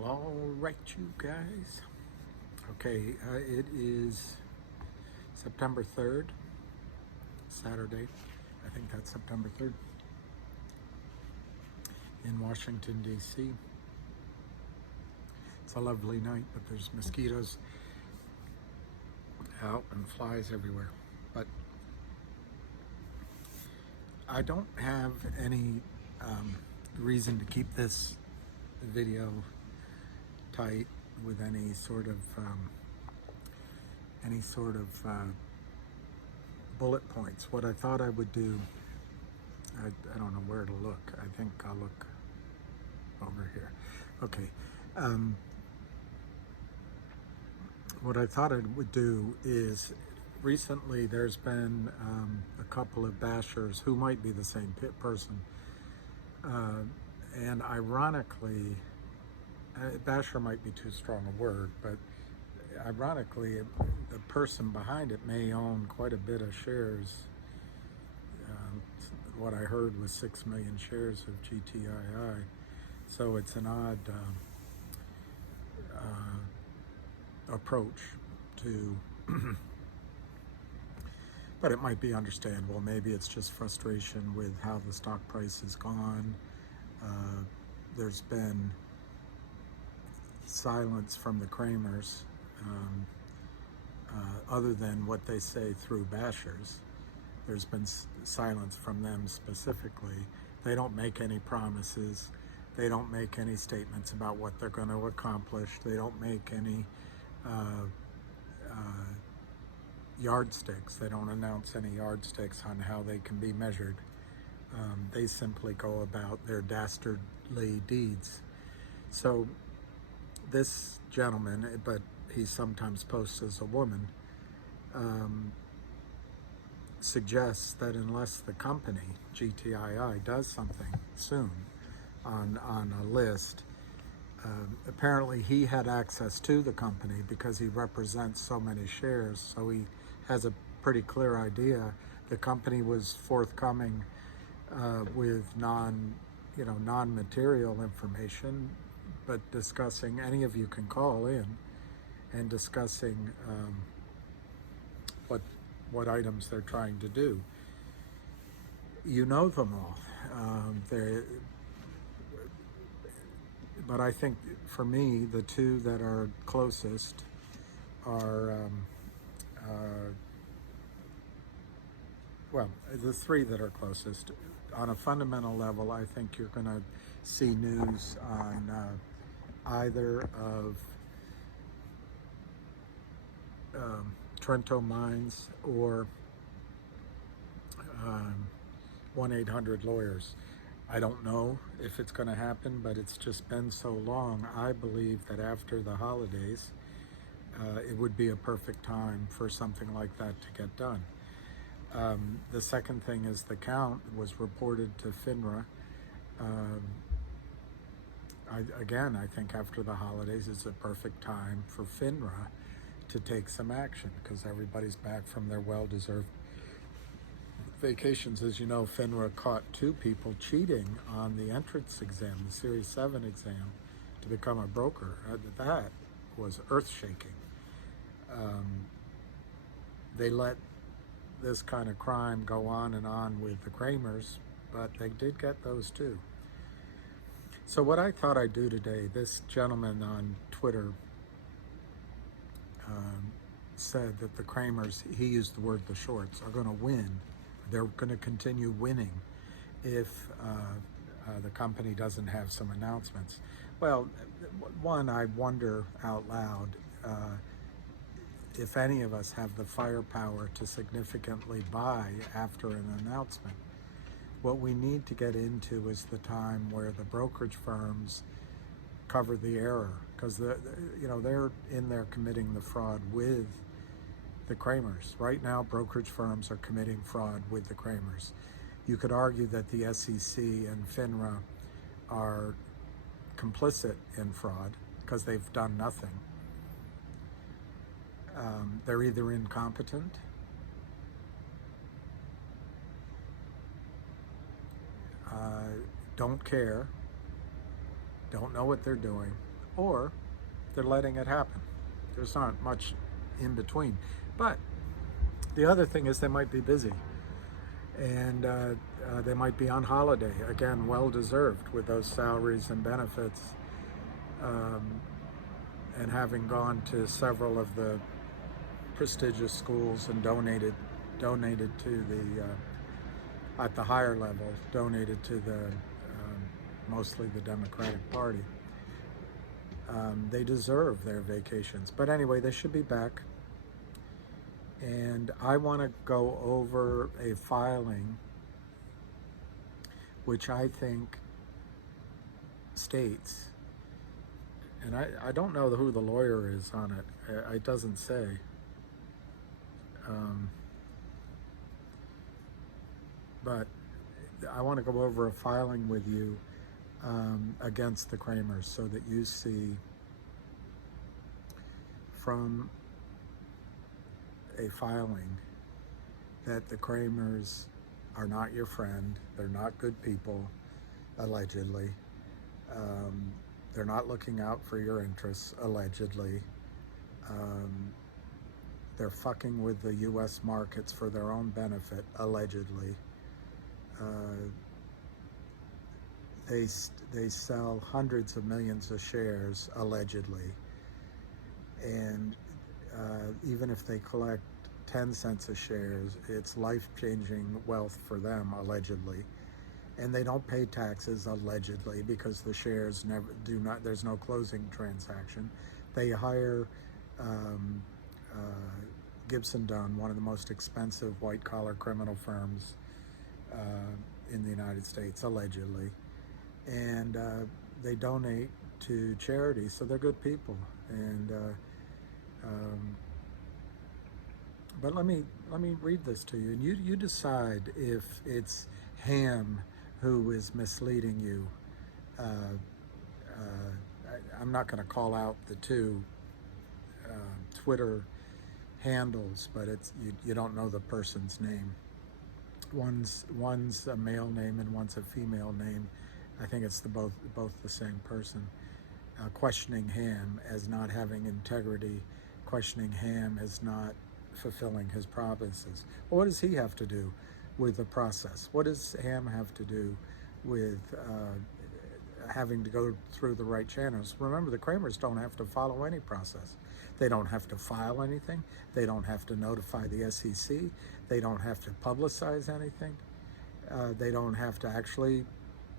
Well, all right, you guys. Okay, it is September 3rd, Saturday. I think that's September 3rd in Washington, D.C. It's a lovely night, but there's mosquitoes out and flies everywhere. But I don't have any reason to keep this video tight with any sort of bullet points. What I thought I would do, I don't know where to look. I think I'll look over here. Okay. What I thought I would do is, recently there's been a couple of bashers who might be the same person. And ironically, basher might be too strong a word, but ironically, the person behind it may own quite a bit of shares. What I heard was 6 million shares of gtii. So it's an odd approach to, but it might be understandable. Maybe it's just frustration with how the stock price has gone. There's been silence from the Kramers, other than what they say through bashers. There's been silence from them specifically. They don't make any promises. They don't make any statements about what they're going to accomplish. They don't make any yardsticks. They don't announce any yardsticks on how they can be measured. They simply go about their dastardly deeds. So this gentleman, but he sometimes posts as a woman, suggests that unless the company, GTII, does something soon on a list, apparently he had access to the company because he represents so many shares, so he has a pretty clear idea. The company was forthcoming with non-material information, but discussing, any of you can call in and discussing what items they're trying to do. You know them all. But I think for me, the two that are closest are, well, the three that are closest. On a fundamental level, I think you're going to see news on either of Trento Mines or 1-800-Lawyers. I don't know if it's going to happen, but it's just been so long. I believe that after the holidays, it would be a perfect time for something like that to get done. The second thing is the count was reported to FINRA. I think after the holidays is a perfect time for FINRA to take some action because everybody's back from their well-deserved vacations. As you know, FINRA caught 2 people cheating on the entrance exam, the Series 7 exam, to become a broker. That was earth-shaking. They let this kind of crime go on and on with the Kramers, but they did get those too. So what I thought I'd do today, this gentleman on Twitter said that the Kramers, he used the word the shorts, are going to win. They're going to continue winning if the company doesn't have some announcements. Well, one, I wonder out loud if any of us have the firepower to significantly buy after an announcement. What we need to get into is the time where the brokerage firms cover the error, because they're in there committing the fraud with the Kramers. Right now, brokerage firms are committing fraud with the Kramers. You could argue that the SEC and FINRA are complicit in fraud because they've done nothing. They're either incompetent, don't care, don't know what they're doing, or they're letting it happen. There's not much in between. But the other thing is they might be busy, and they might be on holiday, again, well-deserved with those salaries and benefits, and having gone to several of the prestigious schools and donated to the, at the higher level, donated to the, mostly the Democratic Party. They deserve their vacations. But anyway, they should be back. And I want to go over a filing which I think states, and I don't know who the lawyer is on it. It doesn't say. But I want to go over a filing with you against the Kramers so that you see from a filing that the Kramers are not your friend. They're not good people, allegedly. They're not looking out for your interests, allegedly. They're fucking with the U.S. markets for their own benefit, allegedly. They sell hundreds of millions of shares, allegedly. And even if they collect 10 cents a share, it's life-changing wealth for them, allegedly. And they don't pay taxes, allegedly, because the shares there's no closing transaction. They hire Gibson Dunn, one of the most expensive white-collar criminal firms in the United States, allegedly. And they donate to charities, so they're good people. And but let me read this to you, and you decide if it's Ham who is misleading you. I'm not going to call out the two Twitter handles, but it's you don't know the person's name. One's a male name and one's a female name. I think it's both the same person. Questioning Ham as not having integrity, questioning Ham as not fulfilling his promises. Well, what does he have to do with the process? What does Ham have to do with having to go through the right channels? Remember, the Kramers don't have to follow any process. They don't have to file anything. They don't have to notify the SEC. They don't have to publicize anything. They don't have to actually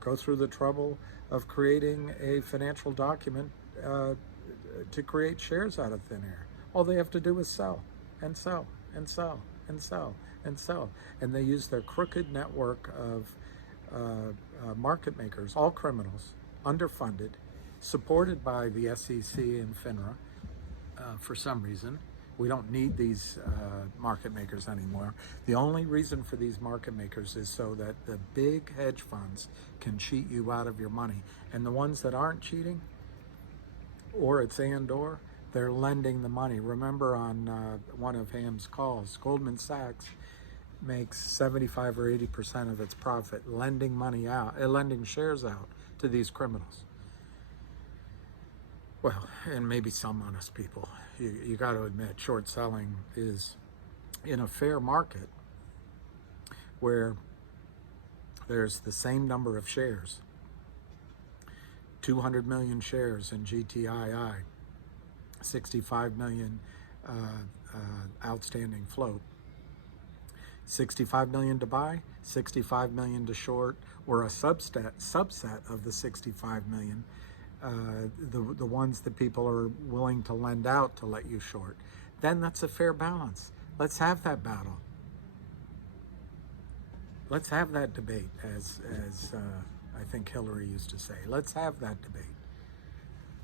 go through the trouble of creating a financial document to create shares out of thin air. All they have to do is sell and sell and sell and sell and sell. And they use their crooked network of market makers, all criminals, underfunded, supported by the SEC and FINRA for some reason. We don't need these market makers anymore. The only reason for these market makers is so that the big hedge funds can cheat you out of your money. And the ones that aren't cheating, or it's and/or, they're lending the money. Remember on one of Ham's calls, Goldman Sachs makes 75 or 80% of its profit lending money out, lending shares out to these criminals. Well, and maybe some honest people. You got to admit, short selling is in a fair market where there's the same number of shares, 200 million shares in GTII, 65 million outstanding float, 65 million to buy, 65 million to short, or a subset of the 65 million, the ones that people are willing to lend out to let you short. Then that's a fair balance. Let's have that battle. Let's have that debate, as I think Hillary used to say. Let's have that debate.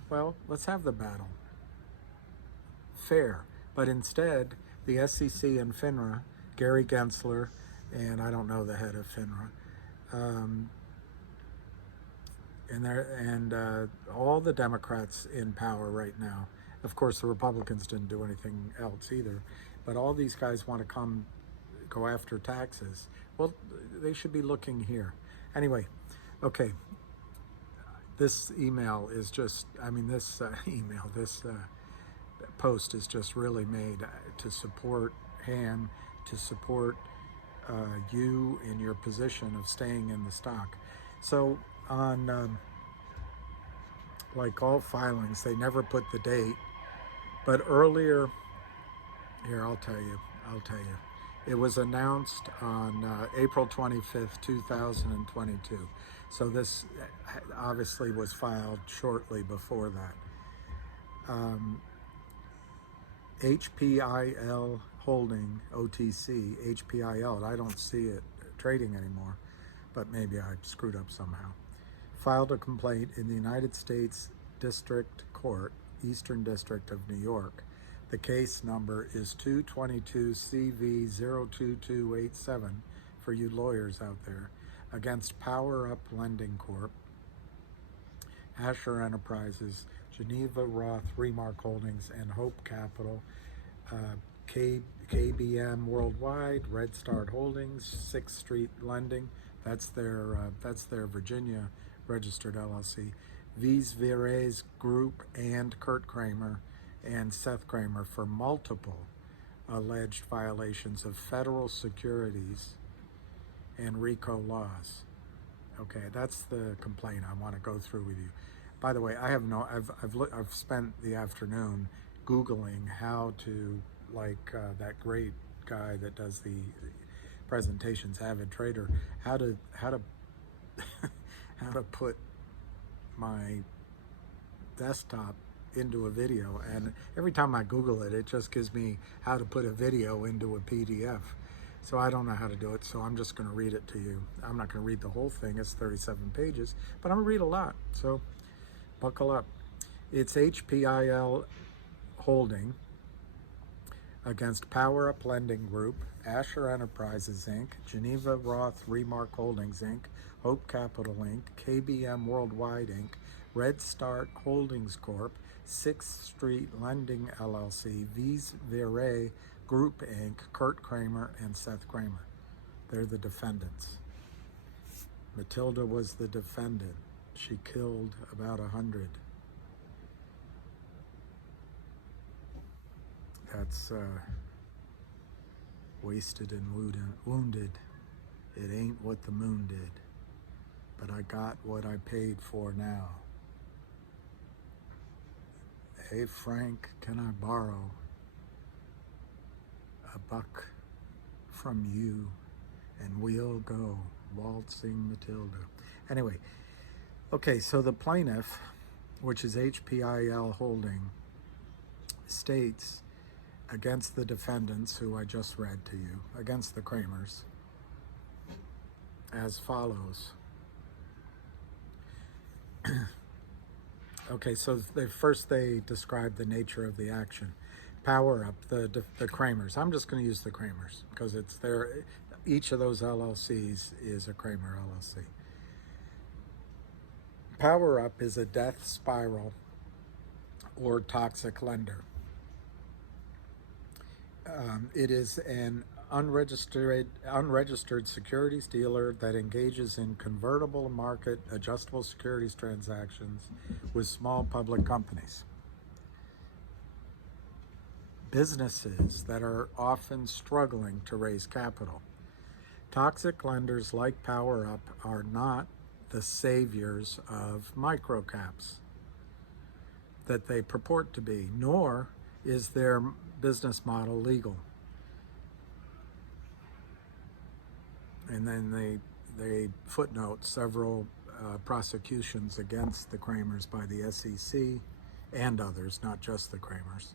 Well, let's have the battle. Fair. But instead, the SEC and FINRA, Gary Gensler, and I don't know the head of FINRA, and all the Democrats in power right now. Of course, the Republicans didn't do anything else either, but all these guys want to go after taxes. Well, they should be looking here. Anyway, okay. This email is just, I mean, this post is just really made to support Han, to support you in your position of staying in the stock. So on like all filings, they never put the date, but earlier, here I'll tell you, it was announced on April 25th, 2022. So this obviously was filed shortly before that. HPIL Holding, OTC, HPIL, I don't see it trading anymore, but maybe I screwed up somehow. Filed a complaint in the United States District Court, Eastern District of New York. The case number is 222CV02287 for you lawyers out there, against Power Up Lending Corp., Asher Enterprises, Geneva Roth Remark Holdings, and Hope Capital, KBM Worldwide, Red Start Holdings, 6th Street Lending, that's their Virginia registered LLC, Vies Vires Group, and Kurt Kramer and Seth Kramer for multiple alleged violations of federal securities and RICO laws. Okay, that's the complaint I want to go through with you. By the way, I've spent the afternoon Googling how to, like that great guy that does the presentations, Avid Trader, how to how to put my desktop into a video, and every time I Google it, it just gives me how to put a video into a PDF. So I don't know how to do it, so I'm just going to read it to you. I'm not going to read the whole thing, it's 37 pages, but I'm going to read a lot, so buckle up. It's HPIL Holding against Power Up Lending Group, Asher Enterprises Inc., Geneva Roth Remark Holdings Inc., Hope Capital Inc., KBM Worldwide Inc., Red Start Holdings Corp., 6th Street Lending LLC, Vies Vires Group Inc., Kurt Kramer and Seth Kramer. They're the defendants. Matilda was the defendant. She killed about 100. That's wasted and wounded. It ain't what the moon did, but I got what I paid for now. Hey Frank, can I borrow $1 from you and we'll go waltzing Matilda. Anyway, okay, so the plaintiff, which is HPIL Holding, states against the defendants, who I just read to you, against the Kramers, as follows. Okay, so they describe the nature of the action. Power Up, the Kramers. I'm just going to use the Kramers because it's their, each of those LLCs is a Kramer LLC. Power Up is a death spiral or toxic lender. It is an unregistered securities dealer that engages in convertible market adjustable securities transactions with small public companies. Businesses that are often struggling to raise capital. Toxic lenders like Power Up are not the saviors of microcaps that they purport to be, nor is their business model legal. And then they footnote several prosecutions against the Kramers by the SEC and others, not just the Kramers.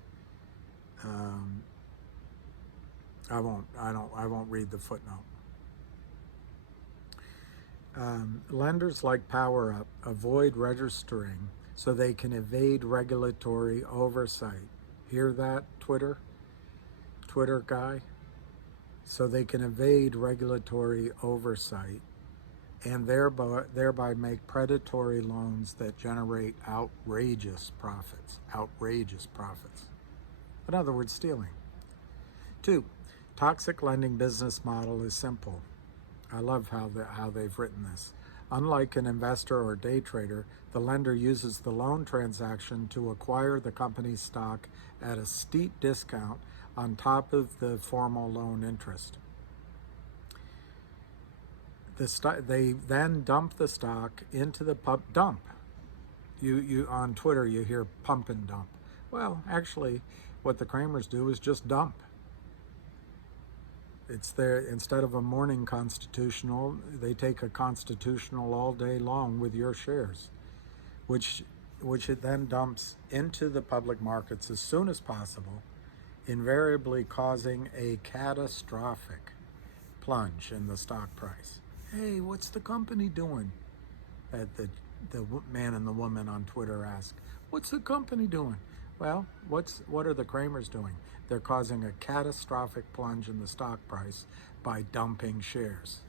I won't read the footnote. Lenders like Power Up avoid registering so they can evade regulatory oversight. Hear that, Twitter guy? So they can evade regulatory oversight and thereby make predatory loans that generate outrageous profits. In other words, stealing. 2, toxic lending business model is simple. I love how they've written this. Unlike an investor or day trader, the lender uses the loan transaction to acquire the company's stock at a steep discount on top of the formal loan interest. They then dump the stock into the dump. You on Twitter you hear pump and dump. Well, actually, what the Kramers do is just dump. It's there, instead of a morning constitutional, they take a constitutional all day long with your shares, which it then dumps into the public markets as soon as possible, invariably causing a catastrophic plunge in the stock price. Hey, what's the company doing? The man and the woman on Twitter ask, what's the company doing? Well, what are the Kramers doing? They're causing a catastrophic plunge in the stock price by dumping shares.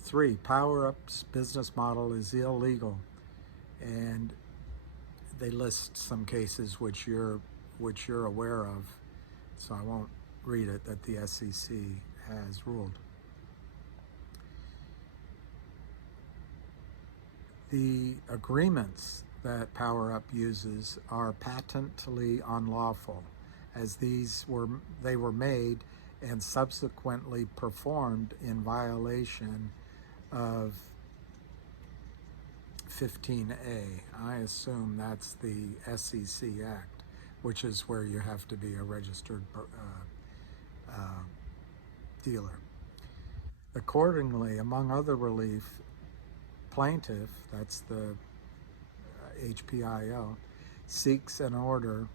3, PowerUp's business model is illegal, and they list some cases which you're aware of, so I won't read it, that the SEC has ruled. The agreements that PowerUp uses are patently unlawful, as they were made and subsequently performed in violation of 15A. I assume that's the SEC Act, which is where you have to be a registered dealer. Accordingly, among other relief, plaintiff, that's the HPIL, seeks an order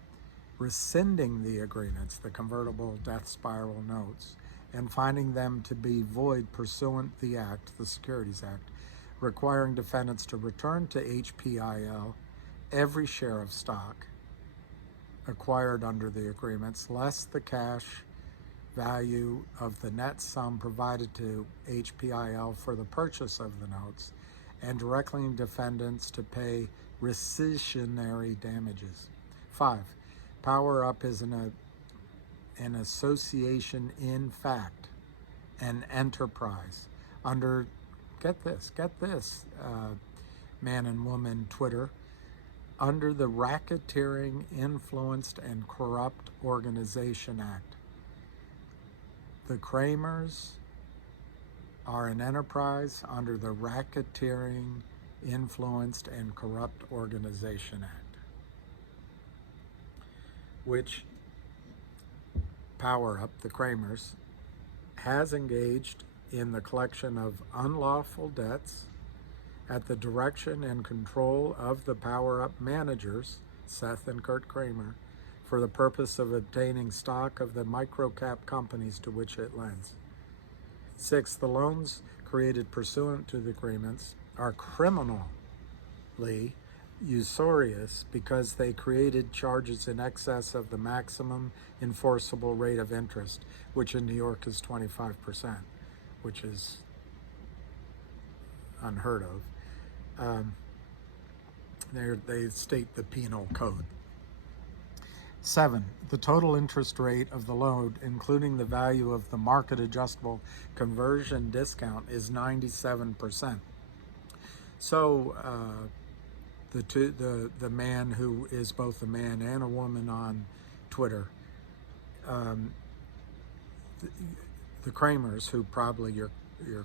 rescinding the agreements, the convertible death spiral notes, and finding them to be void pursuant the Act, the Securities Act, requiring defendants to return to HPIL every share of stock acquired under the agreements, less the cash value of the net sum provided to HPIL for the purchase of the notes, and directing defendants to pay rescissionary damages. 5, PowerUp is an association in fact, an enterprise under, get this, man and woman Twitter, under the Racketeering, Influenced, and Corrupt Organization Act. The Kramers are an enterprise under the Racketeering, Influenced, and Corrupt Organization Act, which PowerUp, the Kramers, has engaged in the collection of unlawful debts at the direction and control of the PowerUp managers, Seth and Kurt Kramer, for the purpose of obtaining stock of the microcap companies to which it lends. 6, the loans created pursuant to the agreements are criminally usurious because they created charges in excess of the maximum enforceable rate of interest, which in New York is 25%, which is unheard of. They state the penal code. 7, the total interest rate of the loan, including the value of the market adjustable conversion discount, is 97%. So the man who is both a man and a woman on Twitter, the Kramers, who probably you're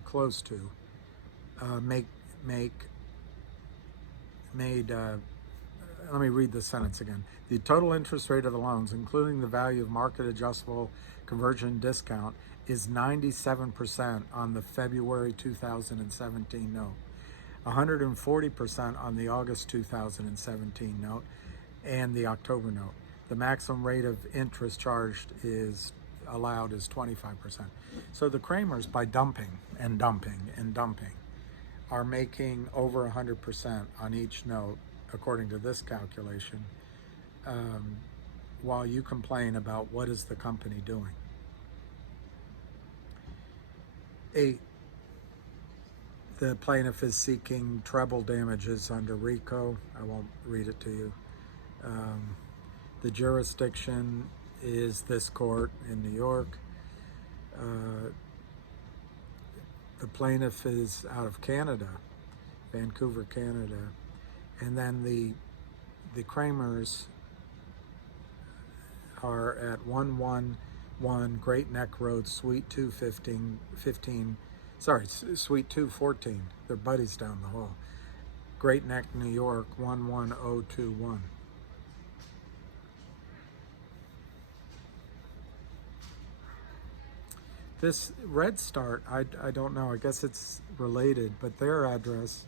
close to, made let me read the sentence again. The total interest rate of the loans, including the value of market adjustable conversion discount, is 97% on the February 2017 note, 140% on the August 2017 note, and the October note. The maximum rate of interest charged allowed is 25%. So the Kramers, by dumping and dumping and dumping, are making over 100% on each note, according to this calculation, while you complain about what is the company doing. 8, the plaintiff is seeking treble damages under RICO. I won't read it to you. The jurisdiction is this court in New York. The plaintiff is out of Canada, Vancouver, Canada, and then the Kramers are at 111 Great Neck Road, Suite 215, Suite 214. They're buddies down the hall. Great Neck, New York, 11021. This Red Start, I don't know, I guess it's related, but their address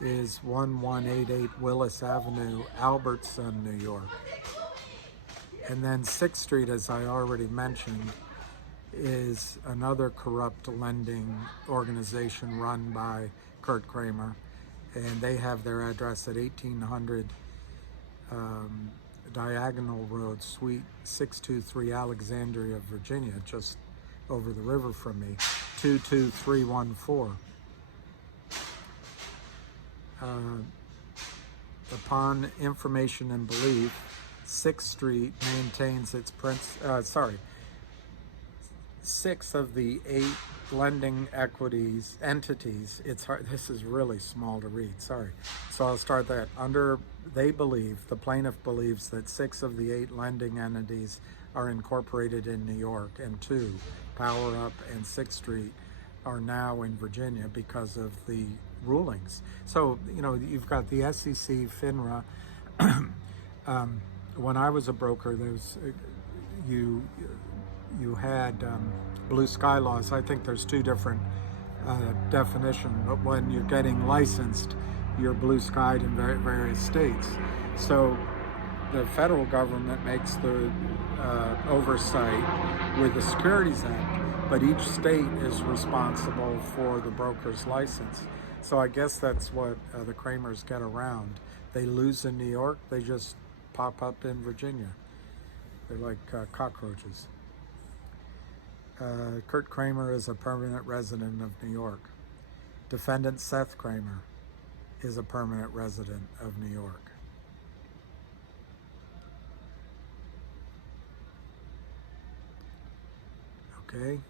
is 1188 Willis Avenue, Albertson, New York. And then 6th Street, as I already mentioned, is another corrupt lending organization run by Kurt Kramer. And they have their address at 1800 Diagonal Road, Suite 623, Alexandria, Virginia, just over the river from me, 22314. Upon information and belief, 6th Street maintains its six of the 8 lending equities entities. It's hard, this is really small to read, sorry. So I'll start that. The plaintiff believes that 6 of the 8 lending entities are incorporated in New York, and 2, Power Up and 6th Street, are now in Virginia because of the rulings. So, you know, you've got the SEC, FINRA. When I was a broker, there's you had blue sky laws. I think there's 2 different definitions, but when you're getting licensed, you're blue skied in various states. So the federal government makes the oversight with the Securities Act, but each state is responsible for the broker's license. So I guess that's what the Kramers get around. They lose in New York, they just pop up in Virginia. They're like cockroaches. Kurt Kramer is a permanent resident of New York. Defendant Seth Kramer is a permanent resident of New York. Okay.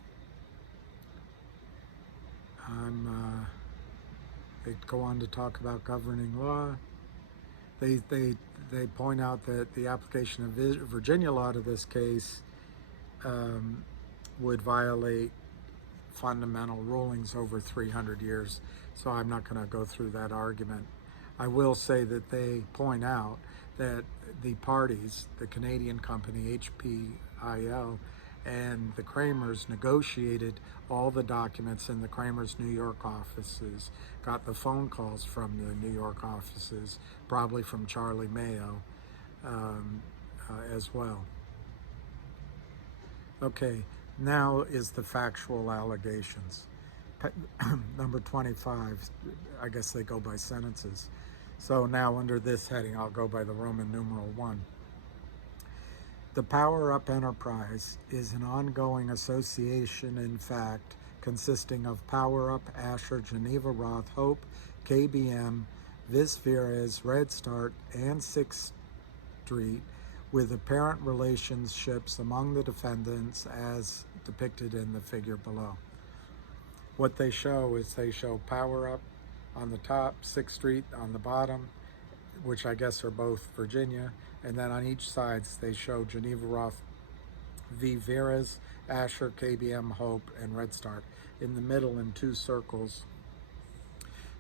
They go on to talk about governing law. They point out that the application of Virginia law to this case would violate fundamental rulings over 300 years. So I'm not going to go through that argument. I will say that they point out that the parties, the Canadian company HPIL, and the Kramers negotiated all the documents in the Kramers' New York offices, got the phone calls from the New York offices, probably from Charlie Mayo as well. Okay, now is the factual allegations. Number 25, I guess they go by sentences. So now under this heading, I'll go by the Roman numeral 1. The Power Up enterprise is an ongoing association, in fact, consisting of Power Up, Asher, Geneva Roth, Hope, KBM, Vis Veres, Red Start, and 6th Street, with apparent relationships among the defendants as depicted in the figure below. What they show is they show Power Up on the top, 6th Street on the bottom, which I guess are both Virginia, and then on each side they show Geneva Roth, V. Veres, Asher, KBM, Hope, and Red Start. In the middle, in 2 circles,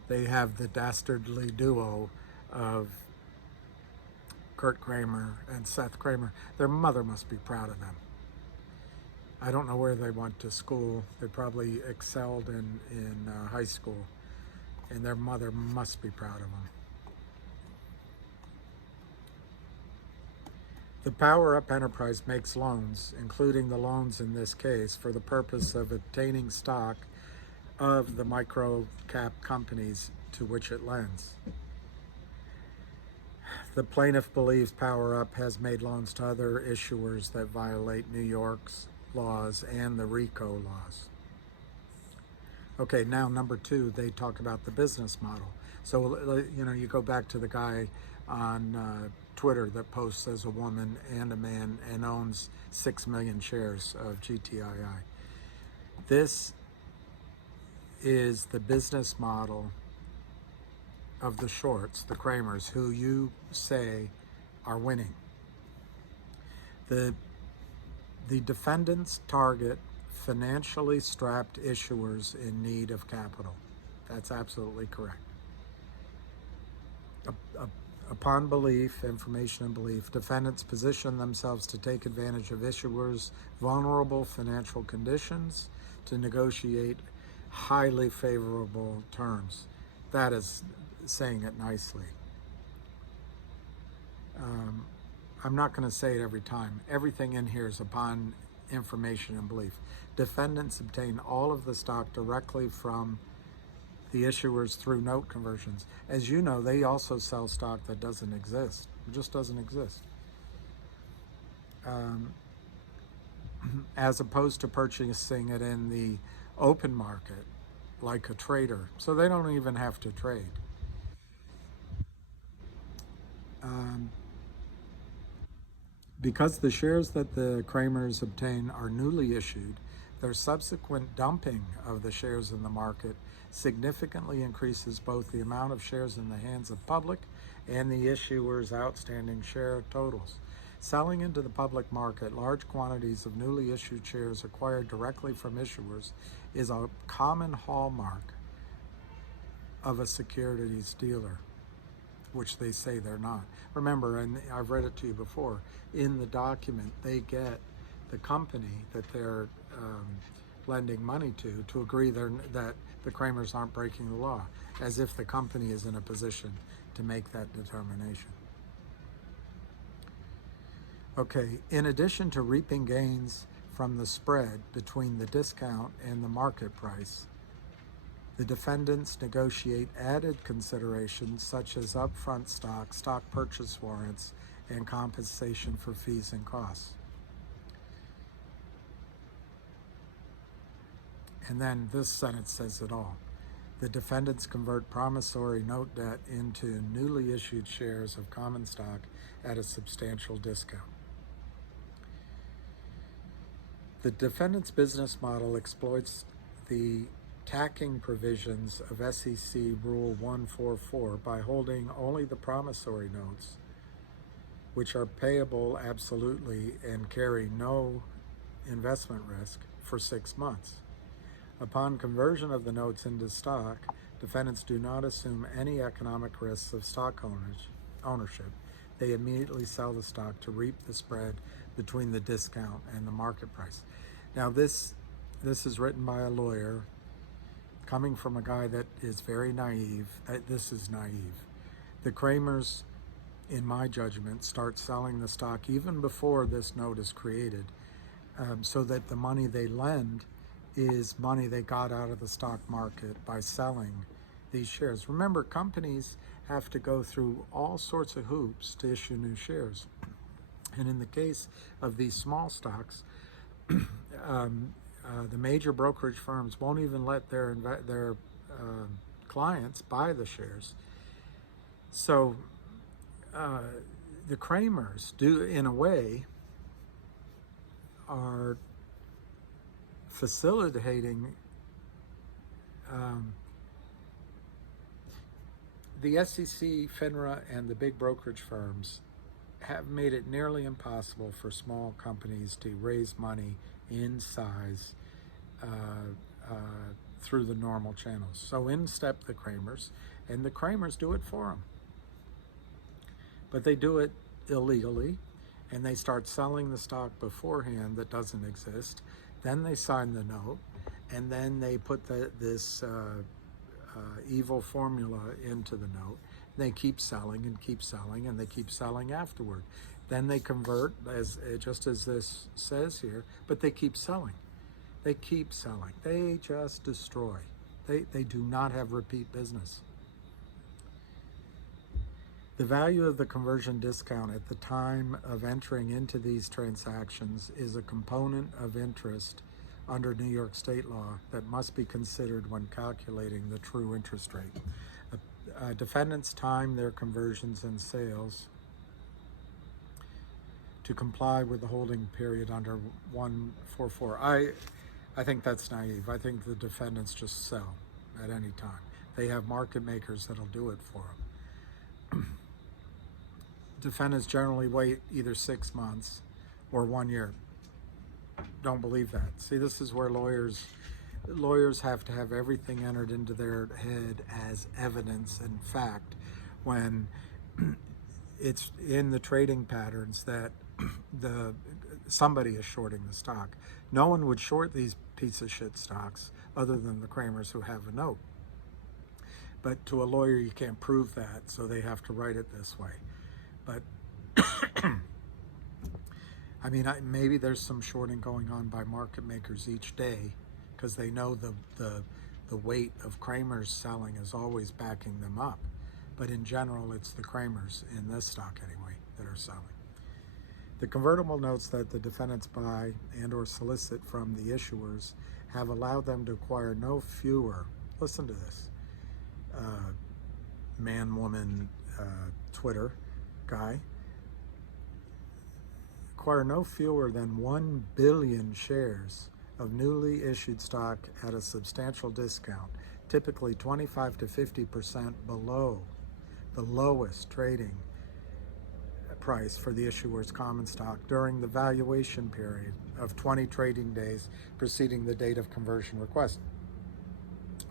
they have the Dastardly Duo of Kurt Kramer and Seth Kramer. Their mother must be proud of them. I don't know where they went to school. They probably excelled in high school, and their mother must be proud of them. The Power Up enterprise makes loans, including the loans in this case, for the purpose of obtaining stock of the micro-cap companies to which it lends. The plaintiff believes Power Up has made loans to other issuers that violate New York's laws and the RICO laws. Okay, now number 2, they talk about the business model. So, you know, you go back to the guy on Twitter that posts as a woman and a man and owns 6 million shares of GTII. This is the business model of the shorts, the Kramers, who you say are winning. The defendants target financially strapped issuers in need of capital. That's absolutely correct. Upon belief, information and belief, defendants position themselves to take advantage of issuers' vulnerable financial conditions to negotiate highly favorable terms. That is saying it nicely. I'm not going to say it every time. Everything in here is upon information and belief. Defendants obtain all of the stock directly from the issuers through note conversions. As you know, they also sell stock that doesn't exist. It just doesn't exist. As opposed to purchasing it in the open market like a trader. So they don't even have to trade. Because the shares that the Kramers obtain are newly issued, their subsequent dumping of the shares in the market significantly increases both the amount of shares in the hands of public and the issuer's outstanding share totals. Selling into the public market large quantities of newly issued shares acquired directly from issuers is a common hallmark of a securities dealer, which they say they're not. Remember, and I've read it to you before, in the document they get the company that they're lending money to agree that the Kramers aren't breaking the law, as if the company is in a position to make that determination. Okay, in addition to reaping gains from the spread between the discount and the market price, the defendants negotiate added considerations such as upfront stock purchase warrants, and compensation for fees and costs. And then this sentence says it all. The defendants convert promissory note debt into newly issued shares of common stock at a substantial discount. The defendant's business model exploits the tacking provisions of SEC Rule 144 by holding only the promissory notes, which are payable absolutely and carry no investment risk, for 6 months. Upon conversion of the notes into stock, defendants do not assume any economic risks of stock ownership. They immediately sell the stock to reap the spread between the discount and the market price. Now this is written by a lawyer, coming from a guy that is very naive. This is naive. The Kramers, in my judgment, start selling the stock even before this note is created, so that the money they lend is money they got out of the stock market by selling these shares. Remember, companies have to go through all sorts of hoops to issue new shares. And in the case of these small stocks, the major brokerage firms won't even let their clients buy the shares. So the Kramers do, in a way, are facilitating the SEC, FINRA, and the big brokerage firms have made it nearly impossible for small companies to raise money in size through the normal channels. So in step the Kramers, and the Kramers do it for them. But they do it illegally, and they start selling the stock beforehand that doesn't exist. Then they sign the note, and then they put this evil formula into the note. They keep selling and keep selling, and they keep selling afterward. Then they convert, just as this says here, but they keep selling. They keep selling. They just destroy. They do not have repeat business. The value of the conversion discount at the time of entering into these transactions is a component of interest under New York state law that must be considered when calculating the true interest rate. Defendants time their conversions and sales to comply with the holding period under 144. I think that's naive. I think the defendants just sell. at any time. They have market makers that'll do it for them. Defendants generally wait either 6 months or 1 year. Don't believe that. See, this is where lawyers have to have everything entered into their head as evidence and fact when it's in the trading patterns that somebody is shorting the stock. No one would short these piece of shit stocks other than the Kramers who have a note. But to a lawyer, you can't prove that, so they have to write it this way. But I mean, maybe there's some shorting going on by market makers each day because they know the weight of Kramers selling is always backing them up. But in general, it's the Kramers, in this stock anyway, that are selling. The convertible notes that the defendants buy and or solicit from the issuers have allowed them to acquire no fewer, listen to this, man, woman, Twitter guy, acquire no fewer than 1 billion shares of newly issued stock at a substantial discount, typically 25 to 50% below the lowest trading price for the issuer's common stock during the valuation period of 20 trading days preceding the date of conversion request.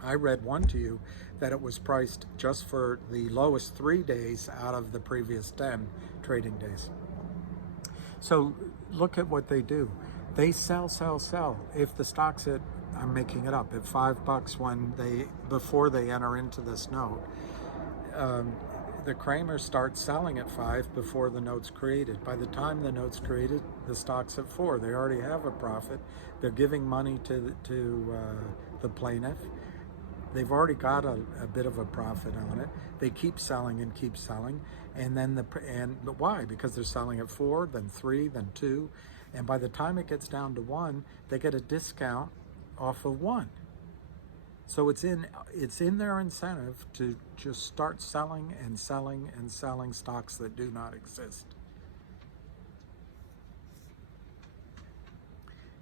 I read one to you that it was priced just for the lowest 3 days out of the previous 10 trading days. So look at what they do. They sell. If the stock's at, I'm making it up, at $5 before they enter into this note, the Kramers start selling at 5 before the note's created. By the time the note's created, the stock's at 4. They already have a profit. They're giving money to the plaintiff. They've already got a bit of a profit on it. They keep selling, and then but why? Because they're selling at 4, then 3, then 2, and by the time it gets down to 1, they get a discount off of 1. So it's in their incentive to just start selling stocks that do not exist.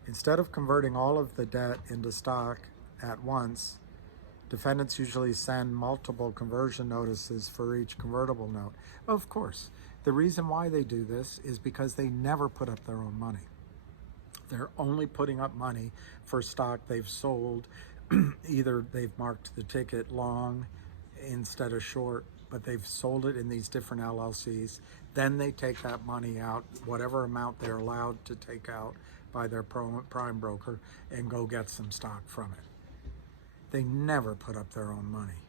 Instead of converting all of the debt into stock at once, defendants usually send multiple conversion notices for each convertible note. Of course, the reason why they do this is because they never put up their own money. They're only putting up money for stock they've sold. Either they've marked the ticket long instead of short, but they've sold it in these different LLCs. Then they take that money out, whatever amount they're allowed to take out by their prime broker, and go get some stock from it. They never put up their own money.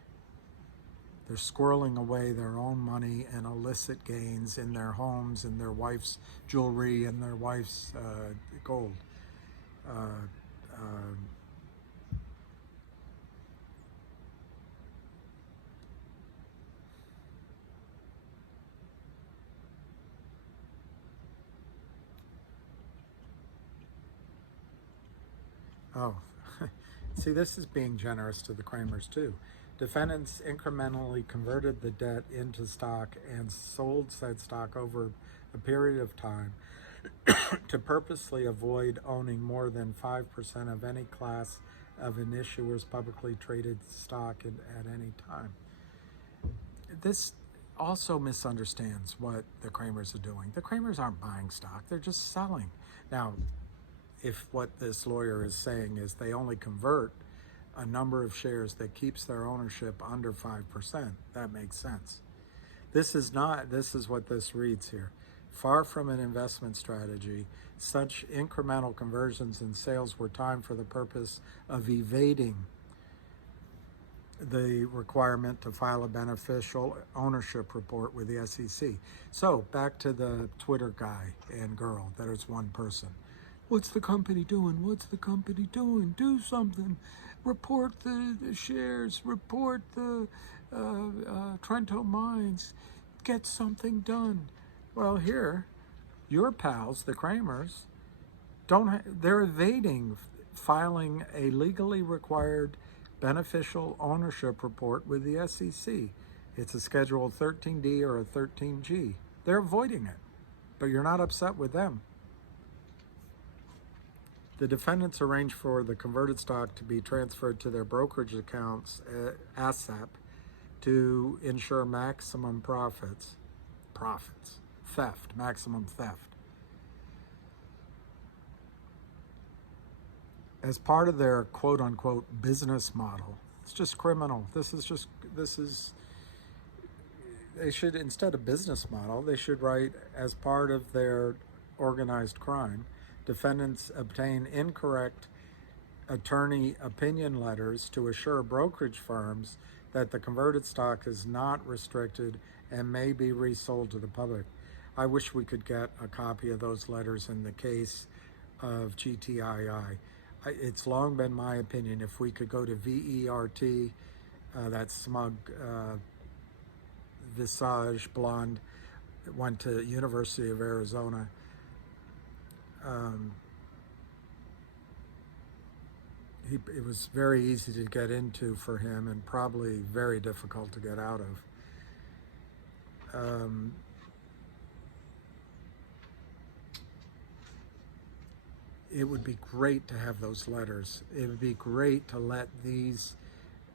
They're squirreling away their own money and illicit gains in their homes and their wife's jewelry and their wife's gold. Oh, see, this is being generous to the Kramers too. Defendants incrementally converted the debt into stock and sold said stock over a period of time to purposely avoid owning more than 5% of any class of an issuer's publicly traded stock at any time. This also misunderstands what the Kramers are doing. The Kramers aren't buying stock, they're just selling. Now, if what this lawyer is saying is they only convert a number of shares that keeps their ownership under 5%, that makes sense. This is what this reads here. Far from an investment strategy, such incremental conversions and sales were timed for the purpose of evading the requirement to file a beneficial ownership report with the SEC. So back to the Twitter guy and girl, that is one person. What's the company doing? What's the company doing? Do something. Report the shares. Report the Trento Mines. Get something done. Well, here, your pals, the Kramers, they're evading filing a legally required beneficial ownership report with the SEC. It's a Schedule 13D or a 13G. They're avoiding it, but you're not upset with them. The defendants arranged for the converted stock to be transferred to their brokerage accounts, ASAP, to ensure maximum maximum theft. As part of their quote-unquote business model. It's just criminal. They should, instead of business model, they should write, as part of their organized crime, defendants obtain incorrect attorney opinion letters to assure brokerage firms that the converted stock is not restricted and may be resold to the public. I wish we could get a copy of those letters in the case of GTII. It's long been my opinion, if we could go to VERT, that smug visage blonde, went to University of Arizona. It was very easy to get into for him and probably very difficult to get out of. It would be great to have those letters. It would be great to let these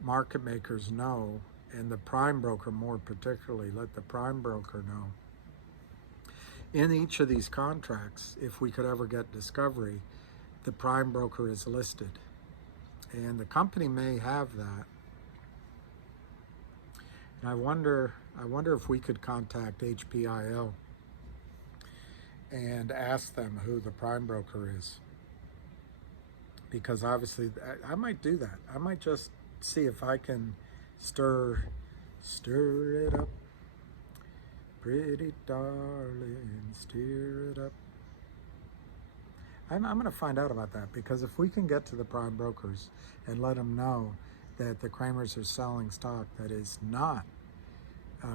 market makers know, and the prime broker more particularly, let the prime broker know. In each of these contracts, if we could ever get discovery, the prime broker is listed. And the company may have that. And I wonder if we could contact HPIL and ask them who the prime broker is. Because obviously, I might do that. I might just see if I can stir it up. Pretty darling, stir it up. I'm going to find out about that, because if we can get to the prime brokers and let them know that the Kramers are selling stock that is not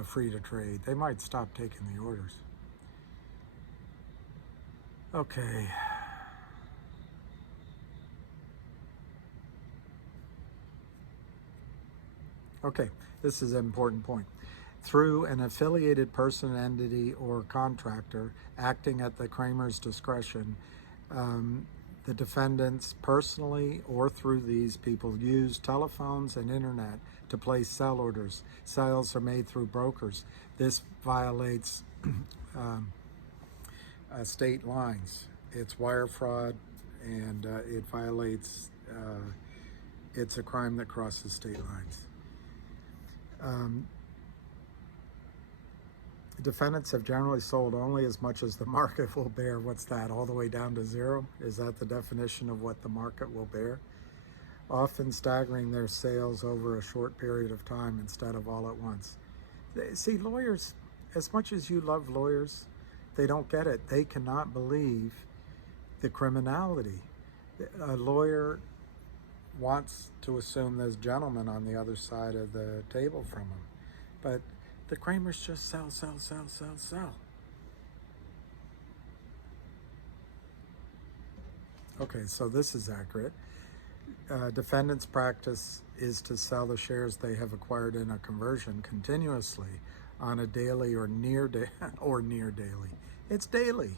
free to trade, they might stop taking the orders. Okay. Okay, this is an important point. Through an affiliated person, entity, or contractor acting at the Kramers' discretion, the defendants personally or through these people use telephones and internet to place sell orders. Sales are made through brokers. This violates state lines. It's wire fraud, and it violates, it's a crime that crosses state lines. Defendants have generally sold only as much as the market will bear. What's that, all the way down to zero? Is that the definition of what the market will bear? Often staggering their sales over a short period of time instead of all at once. See, lawyers, as much as you love lawyers, they don't get it. They cannot believe the criminality. A lawyer wants to assume there's gentlemen on the other side of the table from him. But the Kramers just sell. Okay, so this is accurate. Defendants' practice is to sell the shares they have acquired in a conversion continuously on a daily or near daily. It's daily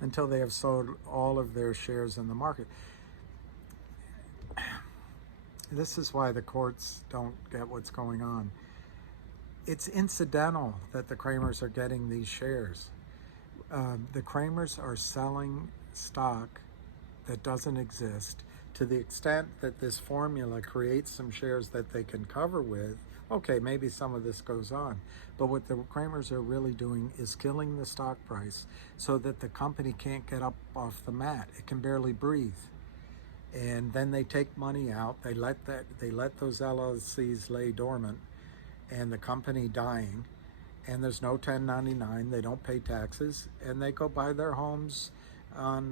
until they have sold all of their shares in the market. This is why the courts don't get what's going on. It's incidental that the Kramers are getting these shares. The Kramers are selling stock that doesn't exist. To the extent that this formula creates some shares that they can cover with, okay, maybe some of this goes on. But what the Kramers are really doing is killing the stock price so that the company can't get up off the mat. It can barely breathe. And then they take money out. They let those LLCs lay dormant, and the company dying, and there's no 1099. They don't pay taxes, and they go buy their homes on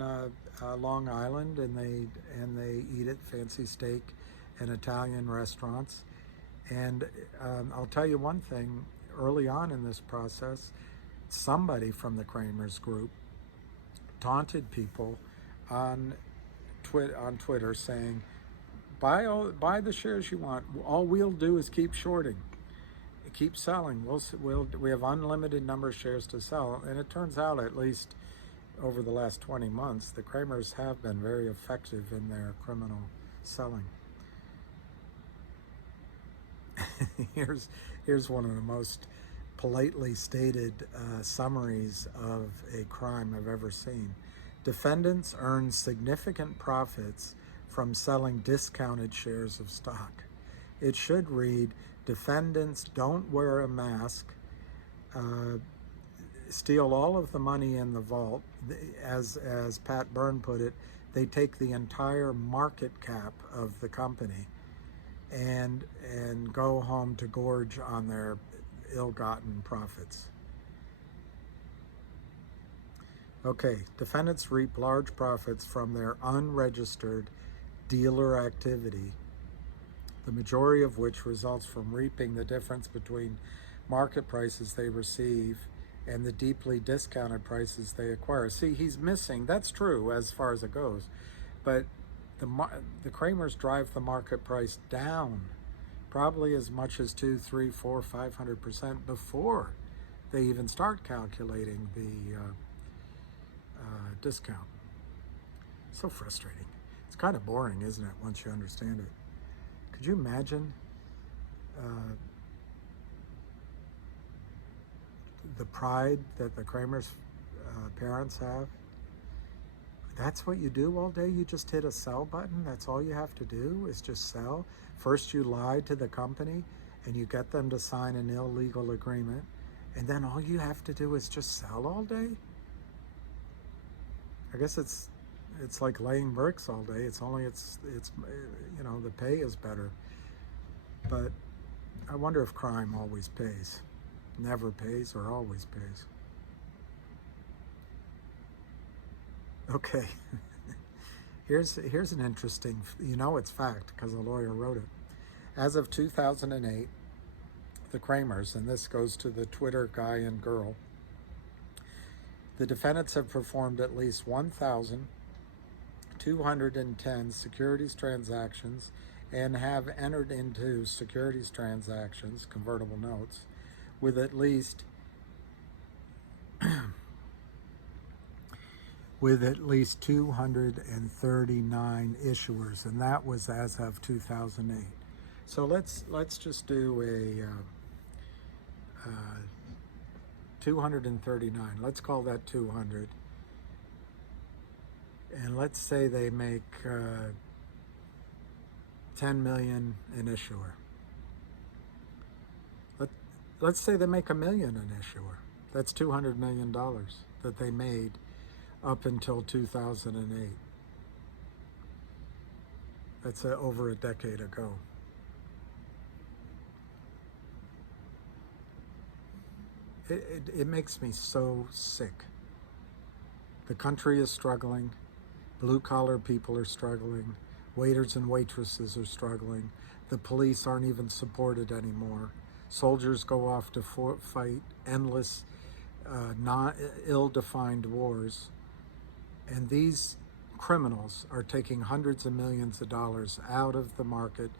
Long Island, and they eat at fancy steak and Italian restaurants. And I'll tell you one thing: early on in this process, somebody from the Kramers group taunted people on Twitter, saying, buy the shares you want. All we'll do is keep shorting, keep selling. We have unlimited number of shares to sell. And it turns out, at least over the last 20 months, the Kramers have been very effective in their criminal selling. Here's one of the most politely stated summaries of a crime I've ever seen. Defendants earn significant profits from selling discounted shares of stock. It should read, defendants don't wear a mask, steal all of the money in the vault. As Pat Byrne put it, they take the entire market cap of the company and go home to gorge on their ill-gotten profits. Okay, defendants reap large profits from their unregistered dealer activity, the majority of which results from reaping the difference between market prices they receive and the deeply discounted prices they acquire. See, he's missing, that's true as far as it goes, but the Kramers drive the market price down probably as much as 2, 3, 4, 500% before they even start calculating the discount. So frustrating. It's kind of boring, isn't it, once you understand it? Could you imagine the pride that the Kramers' parents have? That's what you do all day? You just hit a sell button? That's all you have to do is just sell? First you lie to the company and you get them to sign an illegal agreement, and then all you have to do is just sell all day? I guess it's like laying bricks all day. It's you know, the pay is better. But I wonder if crime always pays. Never pays or always pays. Okay, here's an interesting, you know it's fact because a lawyer wrote it. As of 2008, the Kramers, and this goes to the Twitter guy and girl, the defendants have performed at least 1,210 securities transactions and have entered into securities transactions, convertible notes, with at least 239 issuers, and that was as of 2008. So let's just do a 239. Let's call that 200, and let's say they make 10 million an issuer. Let's say they make $1 million an issuer. That's $200 million that they made up until 2008. That's over a decade ago. It makes me so sick. The country is struggling. Blue-collar people are struggling. Waiters and waitresses are struggling. The police aren't even supported anymore. Soldiers go off to fight endless, ill-defined wars. And these criminals are taking hundreds of millions of dollars out of the market,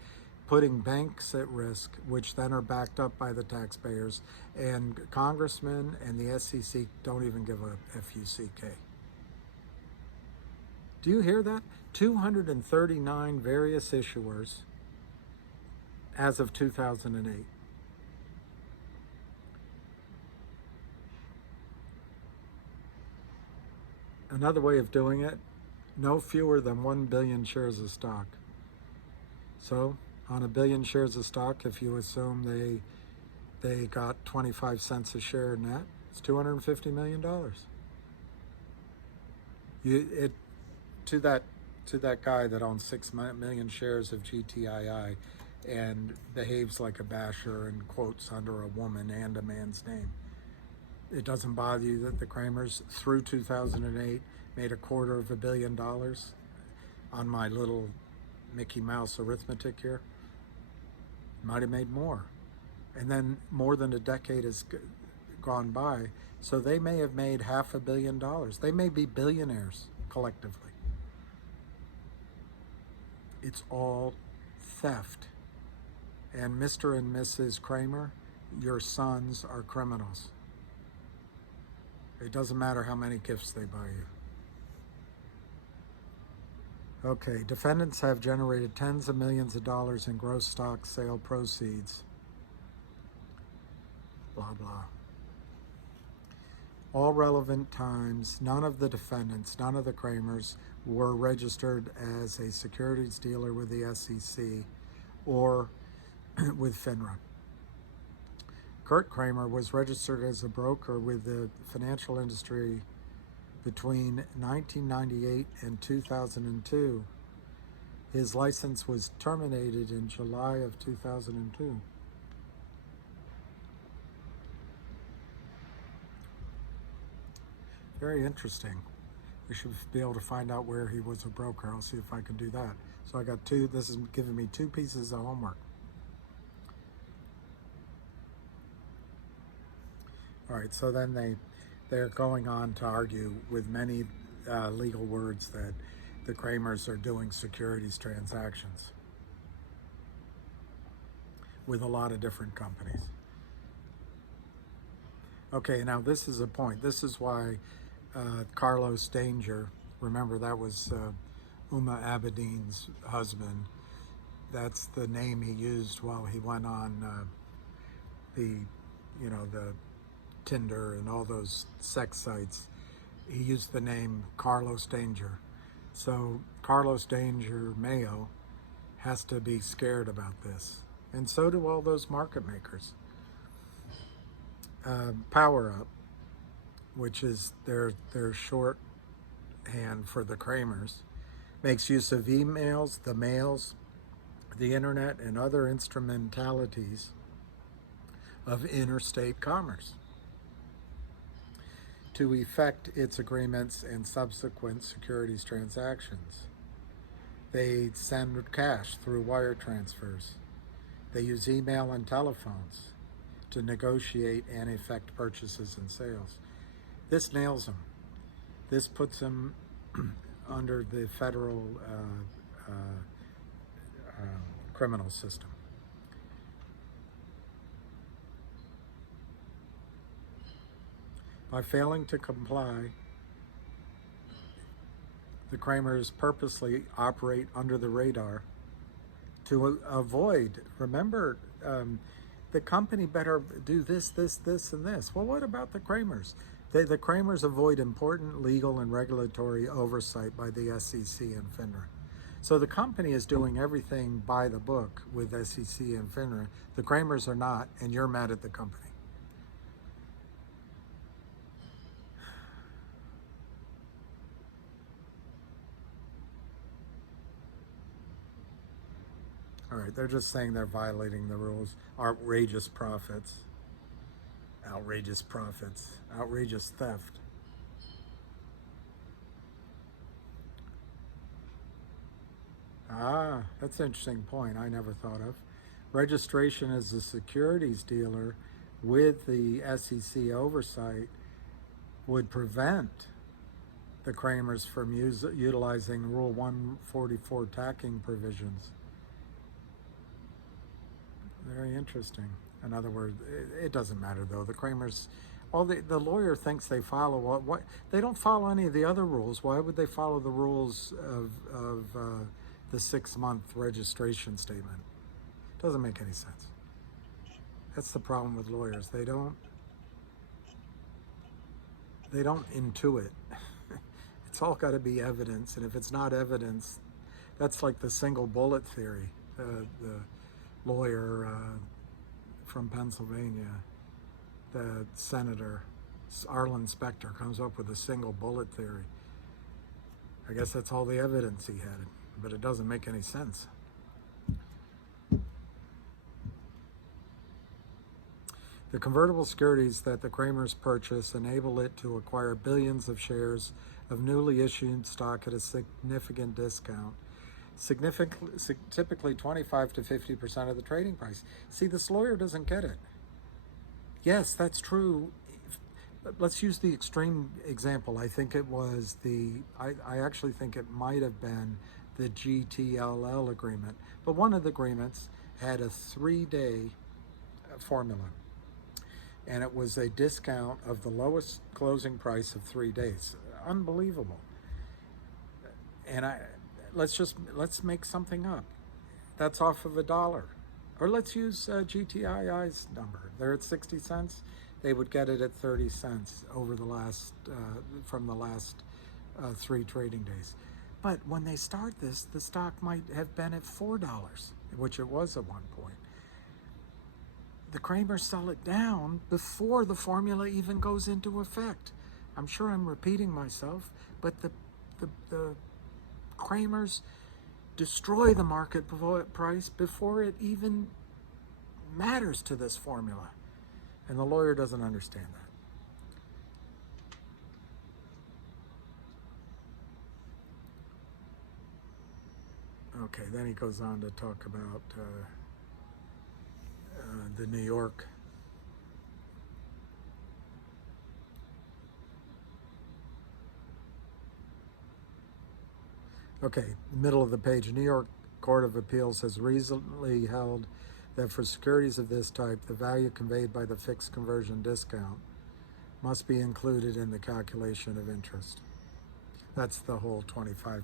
putting banks at risk, which then are backed up by the taxpayers, and congressmen and the SEC don't even give a FUCK. Do you hear that? 239 various issuers as of 2008. Another way of doing it, no fewer than 1 billion shares of stock. So on 1 billion shares of stock, if you assume they got 25 cents a share net, it's $250 million. To that guy that owns 6 million shares of GTII and behaves like a basher and quotes under a woman and a man's name. It doesn't bother you that the Kramers, through 2008, made $250 million on my little Mickey Mouse arithmetic here? Might have made more. And then more than a decade has gone by, so they may have made $500 million. They may be billionaires collectively. It's all theft. And Mr. and Mrs. Kramer, your sons are criminals. It doesn't matter how many gifts they buy you. Okay, defendants have generated tens of millions of dollars in gross stock sale proceeds. Blah, blah. All relevant times, none of the defendants, none of the Kramers were registered as a securities dealer with the SEC or with FINRA. Kurt Kramer was registered as a broker with the financial industry between 1998 and 2002. His license was terminated in July of 2002. Very interesting. We should be able to find out where he was a broker. I'll see if I can do that. So I got two, this is giving me 2 pieces of homework. All right, so then they're going on to argue with many legal words that the Kramers are doing securities transactions with a lot of different companies. Okay, now this is a point. This is why Carlos Danger, remember that was Uma Abedin's husband. That's the name he used while he went on the Tinder and all those sex sites. He used the name Carlos Danger. So Carlos Danger Mayo has to be scared about this. And so do all those market makers. Power Up, which is their shorthand for the Kramers, makes use of emails, the mails, the internet, and other instrumentalities of interstate commerce to effect its agreements and subsequent securities transactions. They send cash through wire transfers. They use email and telephones to negotiate and effect purchases and sales. This nails them. This puts them under the federal criminal system. By failing to comply, the Kramers purposely operate under the radar to avoid, remember, the company better do this, this, this, and this. Well, what about the Kramers? The Kramers avoid important legal and regulatory oversight by the SEC and FINRA. So the company is doing everything by the book with SEC and FINRA. The Kramers are not, and you're mad at the company. All right, they're just saying they're violating the rules. Outrageous profits. Outrageous profits. Outrageous theft. Ah, that's an interesting point I never thought of. Registration as a securities dealer with the SEC oversight would prevent the Kramers from utilizing Rule 144 tacking provisions. Very interesting. In other words, it doesn't matter though. The Kramers, the lawyer thinks they follow what they don't follow any of the other rules. Why would they follow the rules of the 6-month registration statement? Doesn't make any sense. That's the problem with lawyers. They don't intuit. It's all got to be evidence, and if it's not evidence, that's like the single bullet theory. The lawyer from Pennsylvania, the senator, Arlen Specter, comes up with a single bullet theory. I guess that's all the evidence he had, but it doesn't make any sense. The convertible securities that the Kramers purchase enable it to acquire billions of shares of newly issued stock at a significant discount. Typically 25 to 50% of the trading price. See, this lawyer doesn't get it. Yes, that's true. Let's use the extreme example. I think it was I actually think it might have been the GTLL agreement. But one of the agreements had a 3-day formula. and it was a discount of the lowest closing price of 3 days. Unbelievable. And let's make something up. That's off of $1. Or let's use GTI's number. They're at 60 cents. They would get it at 30 cents over the last, from the last 3 trading days. But when they start this, the stock might have been at $4, which it was at one point. The Kramers sell it down before the formula even goes into effect. I'm sure I'm repeating myself, but the Kramers destroy the market price before it even matters to this formula. And the lawyer doesn't understand that. Okay, then he goes on to talk about the New York. Okay, middle of the page. New York Court of Appeals has recently held that for securities of this type, the value conveyed by the fixed conversion discount must be included in the calculation of interest. That's the whole 25%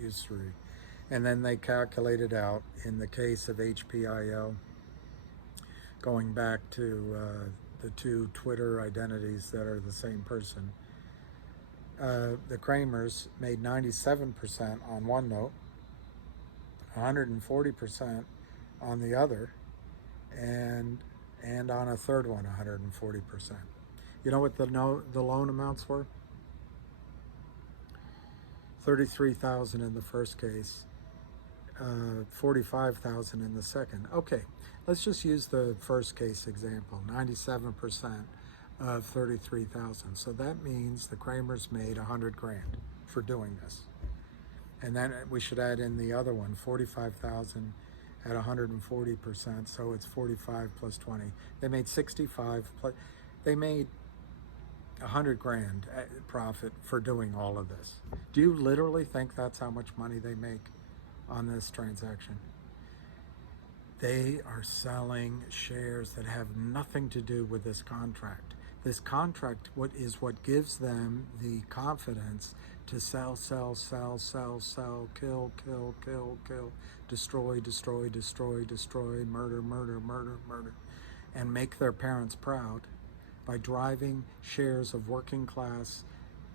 usury. And then they calculate it out in the case of HPIL, going back to the 2 Twitter identities that are the same person. The Kramers made 97% on one note, 140% on the other, and on a third one, 140%. You know what the loan amounts were? $33,000 in the first case, $45,000 in the second. Okay, let's just use the first case example. 97% of 33,000. So that means the Kramers made 100 grand for doing this. And then we should add in the other one, 45,000 at 140%. So it's 45 plus 20. They made 65 plus. They made 100 grand profit for doing all of this. Do you literally think that's how much money they make on this transaction? They are selling shares that have nothing to do with this contract. This contract what gives them the confidence to sell, sell, sell, sell, sell, kill, kill, kill, kill, destroy, destroy, destroy, destroy, murder, murder, murder, murder, and make their parents proud by driving shares of working class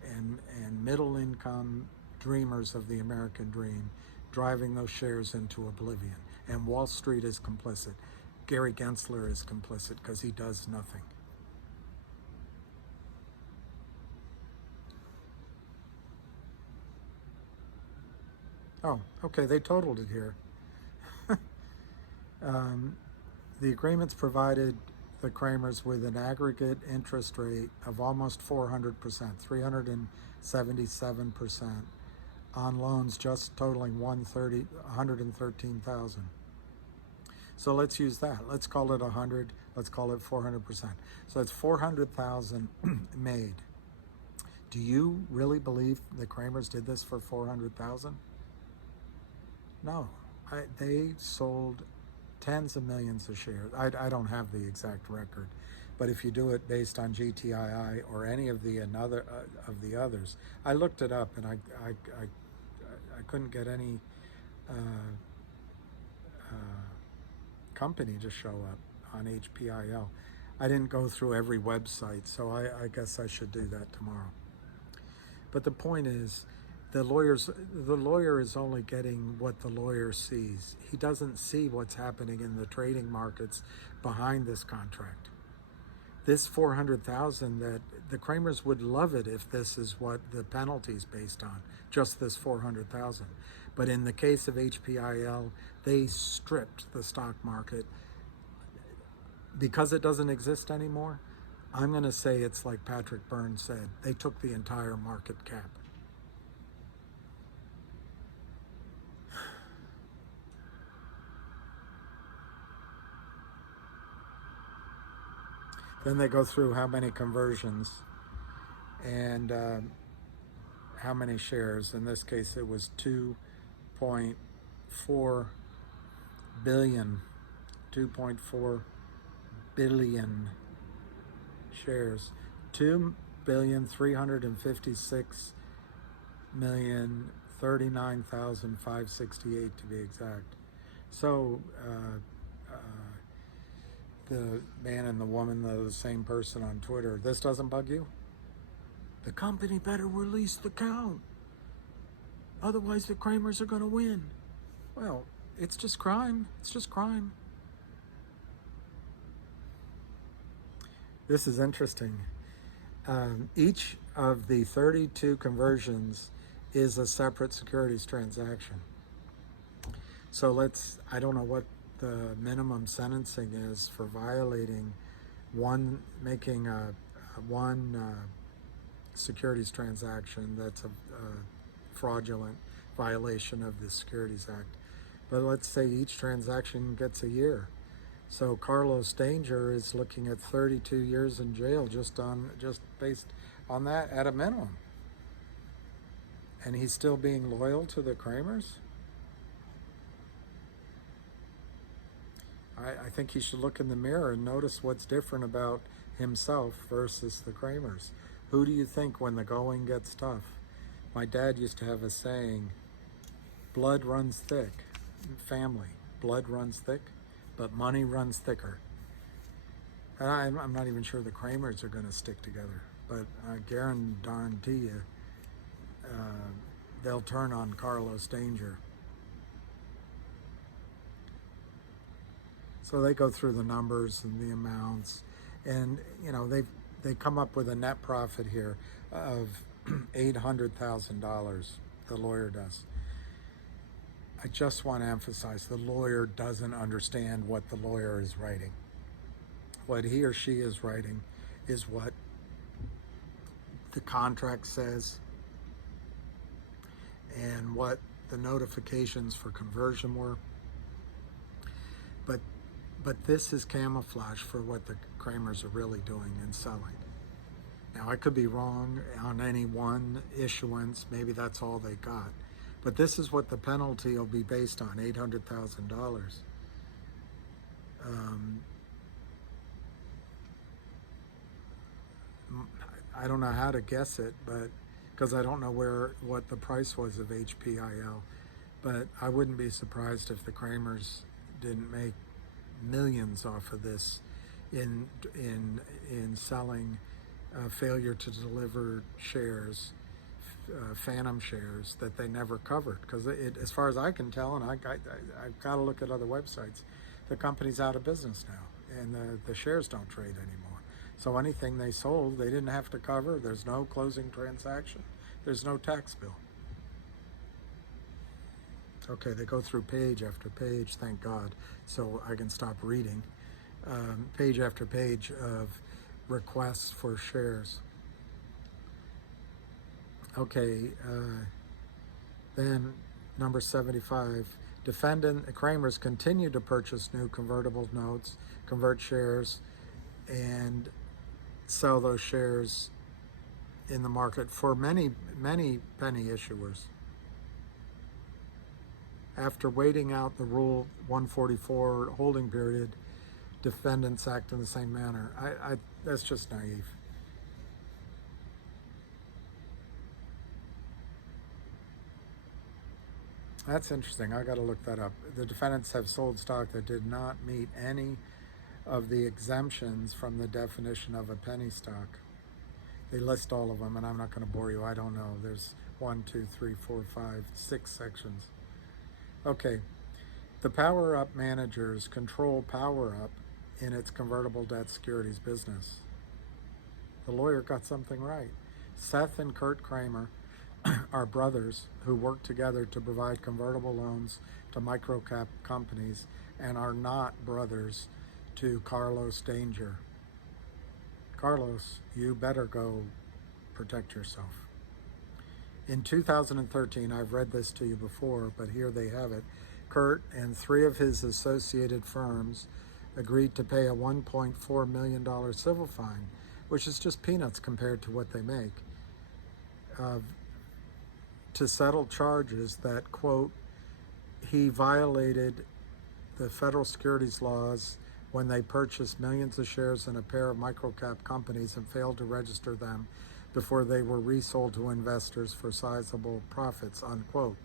and middle income dreamers of the American dream, driving those shares into oblivion. And Wall Street is complicit. Gary Gensler is complicit because he does nothing. Oh, okay, they totaled it here. The agreements provided the Kramers with an aggregate interest rate of almost 400%, 377% on loans just totaling 113,000. So let's use that. Let's call it 100. Let's call it 400%. So it's 400,000 made. Do you really believe the Kramers did this for 400,000? No, they sold tens of millions of shares. I don't have the exact record, but if you do it based on GTII or any of the others, I looked it up and I couldn't get any company to show up on HPIL. I didn't go through every website, so I guess I should do that tomorrow. But the point is, the lawyer is only getting what the lawyer sees. He doesn't see what's happening in the trading markets behind this contract. This 400,000, that the Kramers would love it if this is what the penalty is based on, just this 400,000. But in the case of HPIL, they stripped the stock market because it doesn't exist anymore. I'm going to say it's like Patrick Burns said, they took the entire market cap. Then they go through how many conversions and how many shares. In this case, it was 2.4 billion shares, 2,356,039,568 to be exact. So the man and the woman, the same person on Twitter, this doesn't bug you? The company better release the count. Otherwise the Kramers are going to win. Well, it's just crime. It's just crime. This is interesting. Each of the 32 conversions is a separate securities transaction. So I don't know what the minimum sentencing is for violating making one securities transaction that's a fraudulent violation of the Securities Act. But let's say each transaction gets a year. So Carlos Danger is looking at 32 years in jail just based on that at a minimum. And he's still being loyal to the Kramers? I think he should look in the mirror and notice what's different about himself versus the Kramers. Who do you think when the going gets tough? My dad used to have a saying, blood runs thick. Family, blood runs thick, but money runs thicker. And I'm not even sure the Kramers are going to stick together, but I guarantee you they'll turn on Carlos Danger. So they go through the numbers and the amounts, and they come up with a net profit here of $800,000. The lawyer does. I just want to emphasize the lawyer doesn't understand what the lawyer is writing. What he or she is writing is what the contract says and what the notifications for conversion were. But this is camouflage for what the Kramers are really doing and selling. Now, I could be wrong on any one issuance. Maybe that's all they got. But this is what the penalty will be based on, $800,000. I don't know how to guess it, but because I don't know what the price was of HPIL. But I wouldn't be surprised if the Kramers didn't make millions off of this in selling failure to deliver shares, phantom shares that they never covered. Because as far as I can tell, and I've got to look at other websites, the company's out of business now, and the shares don't trade anymore. So anything they sold, they didn't have to cover. There's no closing transaction. There's no tax bill. Okay, they go through page after page, thank God, so I can stop reading. Page after page of requests for shares. Okay, then number 75, Kramers continue to purchase new convertible notes, convert shares, and sell those shares in the market for many, many penny issuers. After waiting out the Rule 144 holding period, defendants act in the same manner. That's just naive. That's interesting. I got to look that up. The defendants have sold stock that did not meet any of the exemptions from the definition of a penny stock. They list all of them, and I'm not going to bore you. I don't know. There's 1, 2, 3, 4, 5, 6 sections. Okay, the Power Up managers control Power Up in its convertible debt securities business. The lawyer got something right. Seth and Kurt Kramer are brothers who work together to provide convertible loans to microcap companies and are not brothers to Carlos Danger. Carlos, you better go protect yourself. In 2013, I've read this to you before, but here they have it. Kurt and 3 of his associated firms agreed to pay a $1.4 million civil fine, which is just peanuts compared to what they make, to settle charges that, quote, he violated the federal securities laws when they purchased millions of shares in a pair of microcap companies and failed to register them before they were resold to investors for sizable profits, unquote.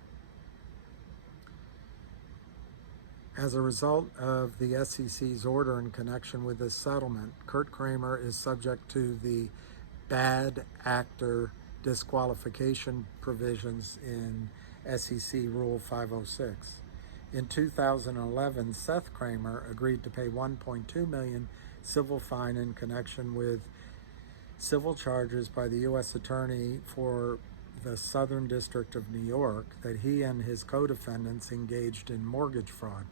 As a result of the SEC's order in connection with this settlement, Kurt Kramer is subject to the bad actor disqualification provisions in SEC Rule 506. In 2011, Seth Kramer agreed to pay $1.2 million civil fine in connection with civil charges by the U.S. Attorney for the Southern District of New York that he and his co-defendants engaged in mortgage fraud.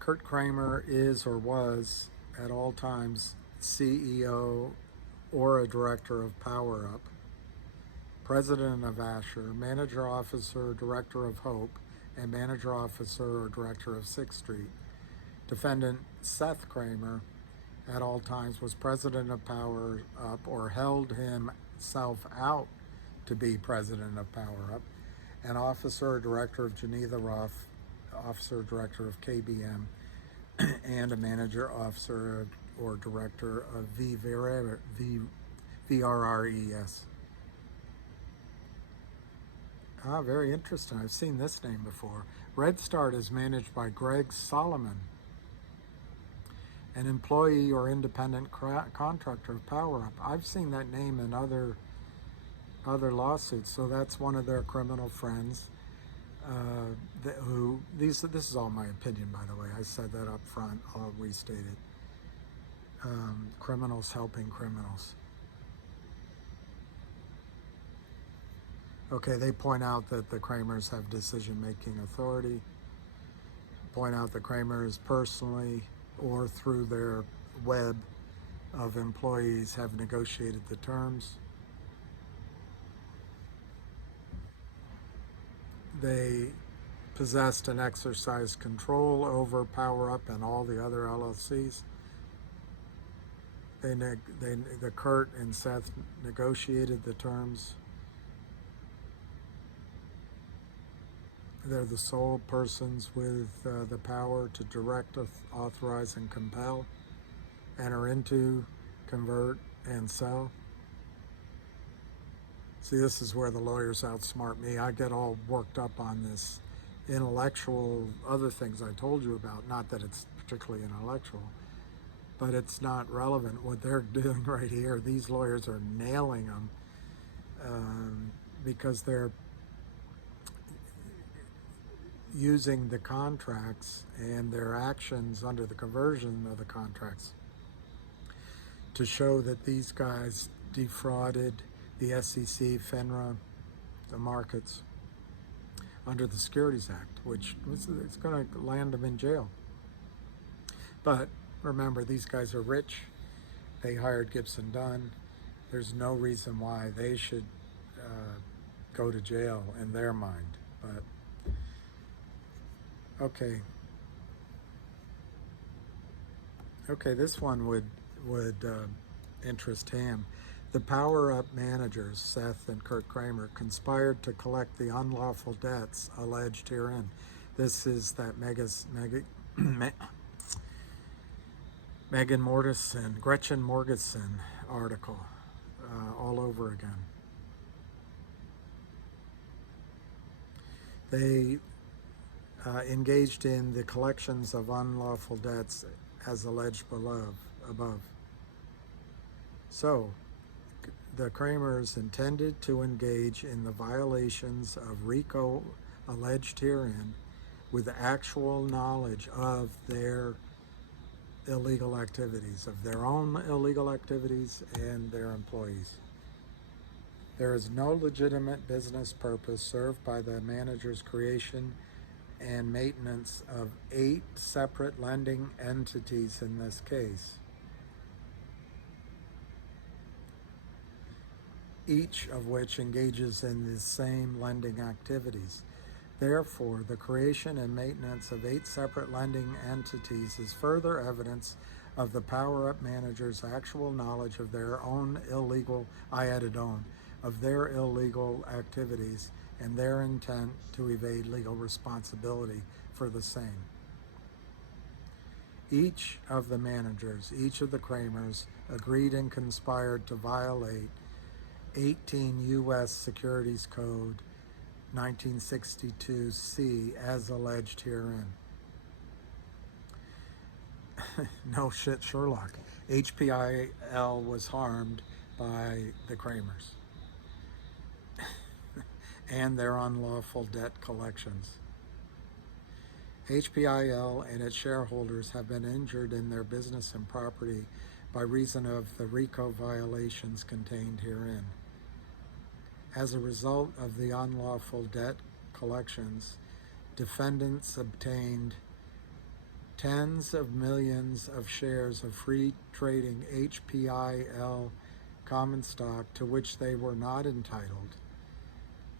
Kurt Kramer is or was at all times CEO or a director of PowerUp, president of Asher, manager officer, director of Hope, and manager officer or director of 6th Street. Defendant Seth Kramer at all times was president of PowerUp or held himself out to be president of PowerUp, an officer or director of Geneva Roth, officer or director of KBM, and a manager, officer, or director of VRRES. Very interesting. I've seen this name before. Red Start is managed by Greg Solomon, an employee or independent contractor of PowerUp. I've seen that name in other lawsuits, so that's one of their criminal friends. This is all my opinion, by the way. I said that up front. I'll restate it. Criminals helping criminals. Okay, they point out that the Kramers have decision-making authority. Point out the Kramers personally or through their web of employees have negotiated the terms. They possessed and exercised control over PowerUp and all the other LLCs. The Kurt and Seth negotiated the terms. They're the sole persons with the power to direct, authorize, and compel, enter into, convert, and sell. See, this is where the lawyers outsmart me. I get all worked up on this intellectual other things I told you about. Not that it's particularly intellectual, but it's not relevant. What they're doing right here, these lawyers are nailing them because they're using the contracts and their actions under the conversion of the contracts to show that these guys defrauded the SEC, FINRA, the markets under the Securities Act, which it's going to land them in jail. But remember, these guys are rich. They hired Gibson Dunn. There's no reason why they should go to jail in their mind. But okay, this one would interest him. The PowerUp managers, Seth and Kurt Kramer, conspired to collect the unlawful debts alleged herein. This is that Gretchen Morgeson article all over again. They engaged in the collections of unlawful debts as alleged above. So, the Kramers intended to engage in the violations of RICO alleged herein with actual knowledge of their illegal activities, of their own illegal activities and their employees. There is no legitimate business purpose served by the manager's creation and maintenance of 8 separate lending entities in this case, each of which engages in the same lending activities. Therefore, the creation and maintenance of 8 separate lending entities is further evidence of the PowerUp manager's actual knowledge of their own illegal, I added own, of their illegal activities and their intent to evade legal responsibility for the same. Each of the managers, each of the Kramers, agreed and conspired to violate 18 U.S. Securities Code 1962C as alleged herein. No shit, Sherlock. HPIL was harmed by the Kramers and their unlawful debt collections. HPIL and its shareholders have been injured in their business and property by reason of the RICO violations contained herein. As a result of the unlawful debt collections, defendants obtained tens of millions of shares of free trading HPIL common stock to which they were not entitled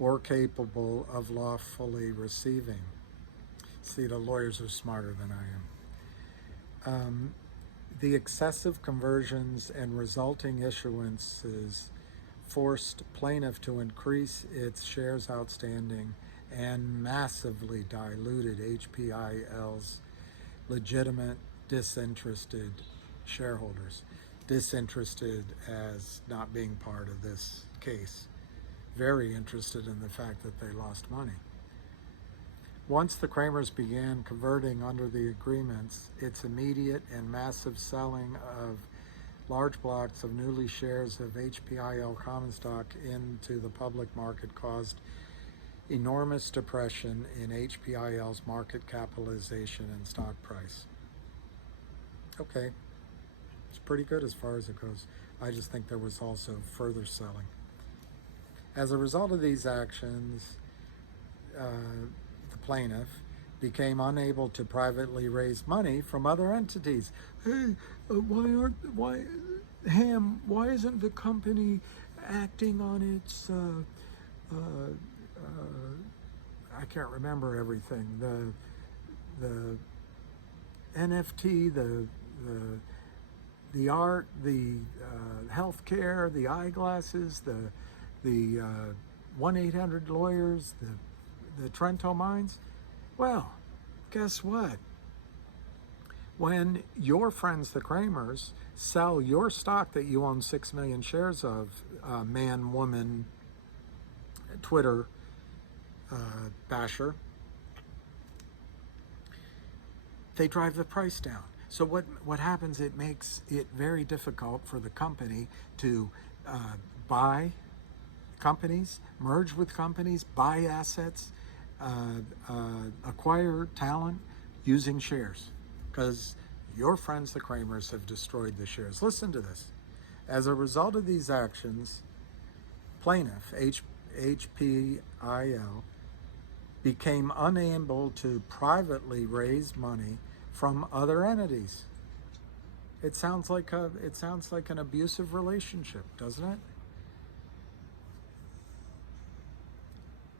or capable of lawfully receiving. See, the lawyers are smarter than I am. The excessive conversions and resulting issuances forced plaintiff to increase its shares outstanding and massively diluted HPIL's legitimate disinterested shareholders. Disinterested as not being part of this case. Very interested in the fact that they lost money. Once the Kramers began converting under the agreements, its immediate and massive selling of large blocks of newly shares of HPIL common stock into the public market caused enormous depression in HPIL's market capitalization and stock price. Okay, it's pretty good as far as it goes. I just think there was also further selling. As a result of these actions, the plaintiff became unable to privately raise money from other entities. Hey, why isn't the company acting on its, I can't remember everything, the NFT, the art, the healthcare, the eyeglasses, the 1-800 lawyers, the Trento mines. Well, guess what? When your friends, the Kramers, sell your stock that you own 6 million shares of, man, woman, Twitter basher, they drive the price down. So what happens, it makes it very difficult for the company to buy companies, merge with companies, buy assets, acquire talent using shares, because your friends, the Kramers, have destroyed the shares. Listen to this. As a result of these actions, plaintiff, HPIL, became unable to privately raise money from other entities. It sounds like an abusive relationship, doesn't it?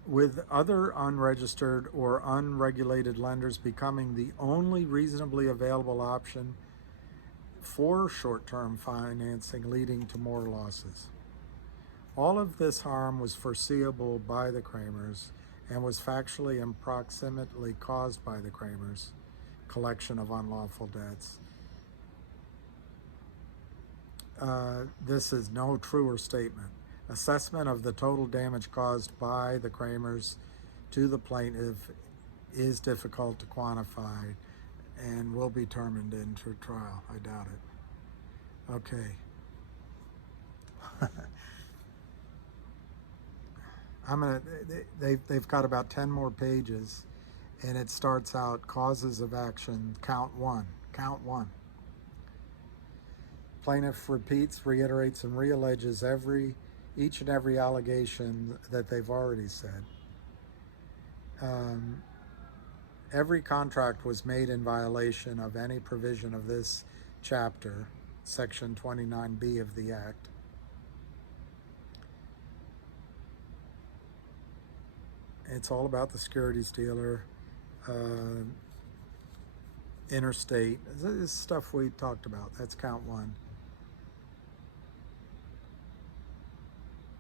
With other unregistered or unregulated lenders becoming the only reasonably available option for short-term financing, leading to more losses. All of this harm was foreseeable by the Kramers and was factually and proximately caused by the Kramers' collection of unlawful debts. This is no truer statement. Assessment of the total damage caused by the Kramers to the plaintiff is difficult to quantify and will be determined in trial. I doubt it. Okay. They've got about 10 more pages, and it starts out causes of action, count one. Plaintiff reiterates and realleges each and every allegation that they've already said. Every contract was made in violation of any provision of this chapter, Section 29B of the Act. It's all about the securities dealer, interstate. This is stuff we talked about. That's count one.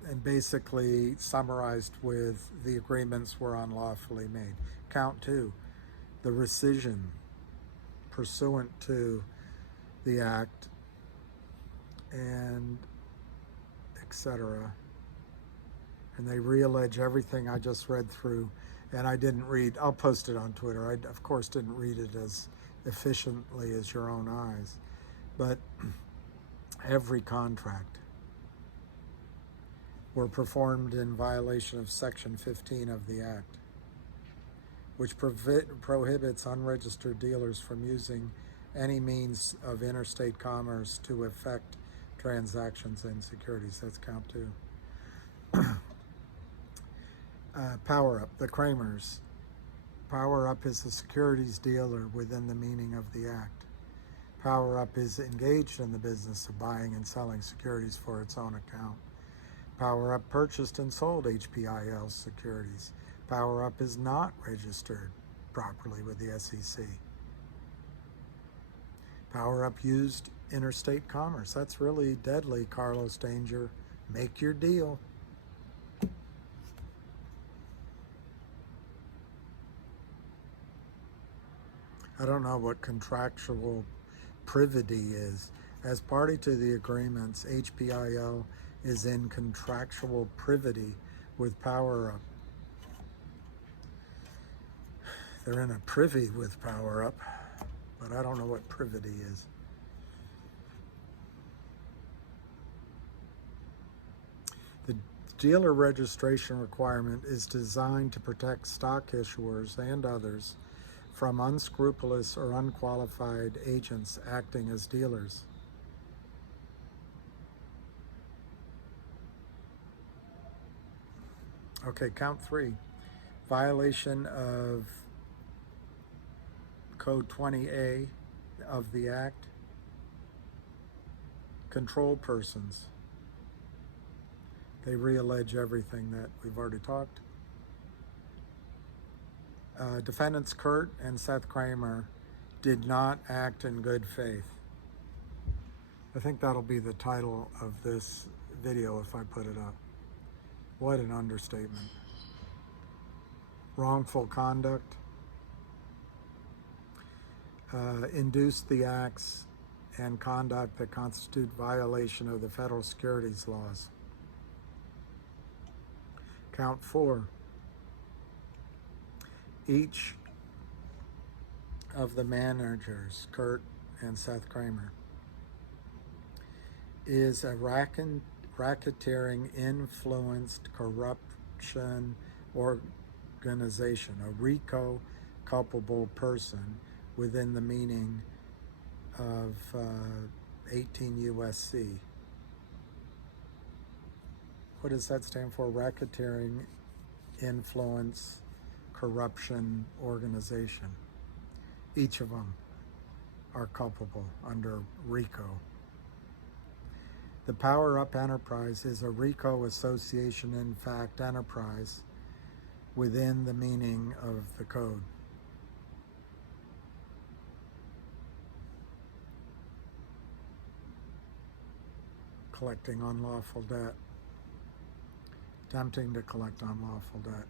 and basically summarized with the agreements were unlawfully made. Count 2, the rescission pursuant to the act, and etc. And they reallege everything I just read through, and I didn't read. I'll post it on Twitter. I, of course, didn't read it as efficiently as your own eyes, but every contract were performed in violation of Section 15 of the Act, which prohibits unregistered dealers from using any means of interstate commerce to effect transactions in securities. That's count 2. Power Up, the Kramers. Power Up is a securities dealer within the meaning of the Act. Power Up is engaged in the business of buying and selling securities for its own account. Power Up purchased and sold HPIL securities. Power Up is not registered properly with the SEC. Power Up used interstate commerce. That's really deadly, Carlos Danger. Make your deal. I don't know what contractual privity is. As party to the agreements, HPIL is in contractual privity with Power Up. They're in a privy with Power Up, but I don't know what privity is. The dealer registration requirement is designed to protect stock issuers and others from unscrupulous or unqualified agents acting as dealers. Okay, count 3. Violation of Code 20A of the Act. Control persons. They reallege everything that we've already talked. Defendants Kurt and Seth Kramer did not act in good faith. I think that'll be the title of this video if I put it up. What an understatement. Wrongful conduct. Induced the acts and conduct that constitute violation of the federal securities laws. Count 4. Each of the managers, Kurt and Seth Kramer, is a racketeering, influenced, corruption organization, a RICO culpable person within the meaning of 18 U.S.C. What does that stand for? Racketeering, influence, corruption organization. Each of them are culpable under RICO. The Power Up Enterprise is a RICO association, in fact, enterprise within the meaning of the code. Collecting unlawful debt. Attempting to collect unlawful debt.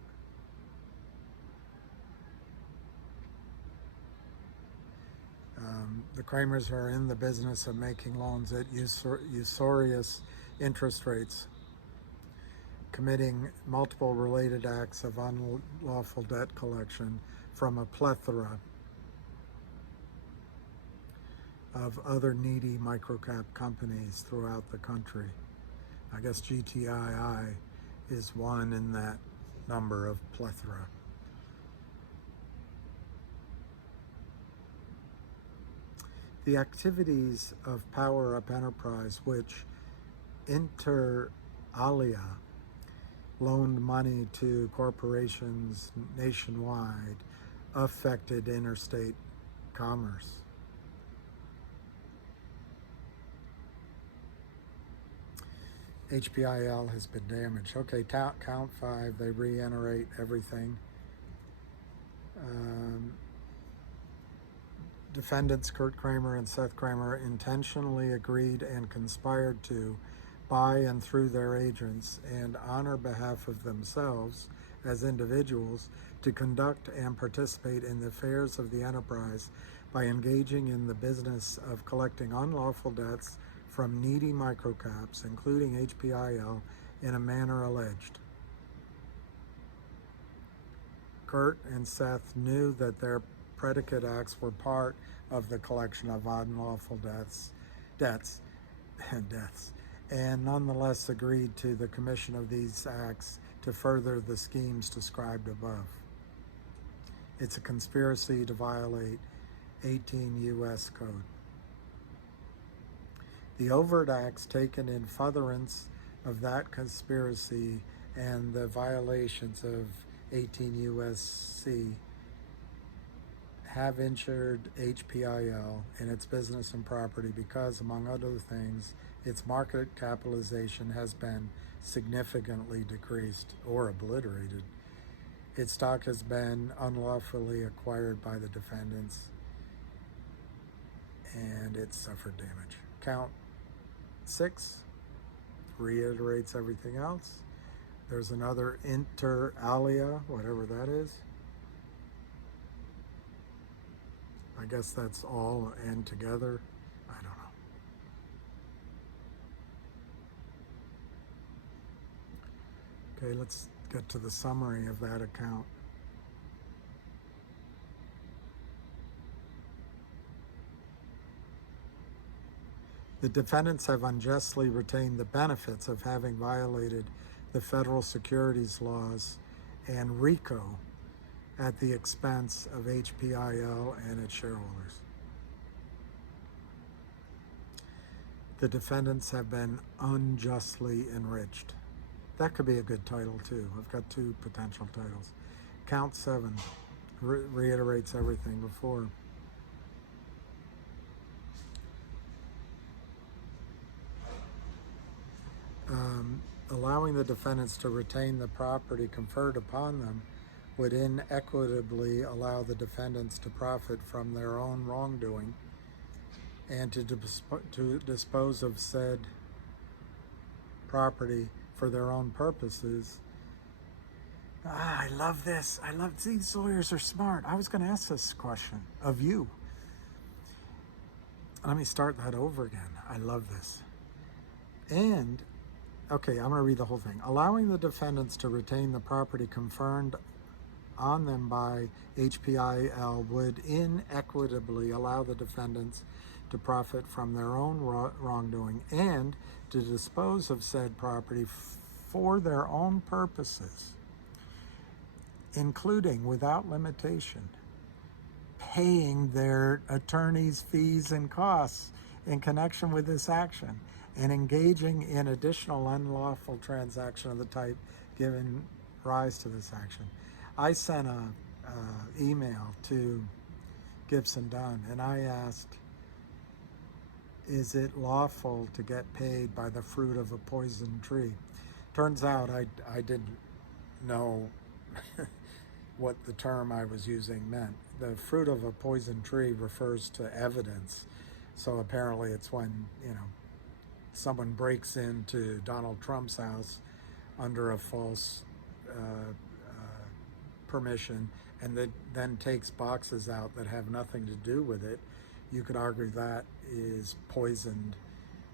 The Kramers are in the business of making loans at usurious interest rates, committing multiple related acts of unlawful debt collection from a plethora of other needy microcap companies throughout the country. I guess gtii is one in that number of plethora. The activities of Power Up Enterprise, which inter alia loaned money to corporations nationwide, affected interstate commerce. HPIL has been damaged. Okay, count 5, they reiterate everything. Defendants Kurt Kramer and Seth Kramer intentionally agreed and conspired to by and through their agents and on behalf of themselves as individuals to conduct and participate in the affairs of the enterprise by engaging in the business of collecting unlawful debts from needy microcaps, including HPIL, in a manner alleged. Kurt and Seth knew that their predicate acts were part of the collection of unlawful debts, and nonetheless agreed to the commission of these acts to further the schemes described above. It's a conspiracy to violate 18 U.S. Code. The overt acts taken in furtherance of that conspiracy and the violations of 18 U.S.C. have injured HPIL in its business and property because, among other things, its market capitalization has been significantly decreased or obliterated. Its stock has been unlawfully acquired by the defendants, and it suffered damage. Count 6 reiterates everything else. There's another inter alia, whatever that is. I guess that's all and together. I don't know. Okay, let's get to the summary of that account. The defendants have unjustly retained the benefits of having violated the federal securities laws and RICO at the expense of HPIL and its shareholders. The defendants have been unjustly enriched. That could be a good title too. I've got 2 potential titles. Count 7 reiterates everything before. Allowing the defendants to retain the property conferred upon them would inequitably allow the defendants to profit from their own wrongdoing and to dispose of said property for their own purposes. I love this. These lawyers are smart. I was going to ask this question of you. Let me start that over again. I love this. And, okay, I'm going to read the whole thing. Allowing the defendants to retain the property conferred on them by HPIL would inequitably allow the defendants to profit from their own wrongdoing and to dispose of said property for their own purposes, including, without limitation, paying their attorneys' fees and costs in connection with this action and engaging in additional unlawful transaction of the type giving rise to this action. I sent an email to Gibson Dunn and I asked, is it lawful to get paid by the fruit of a poison tree? Turns out I didn't know what the term I was using meant. The fruit of a poison tree refers to evidence. So apparently it's when, someone breaks into Donald Trump's house under a false permission and then takes boxes out that have nothing to do with it. You could argue that is poisoned.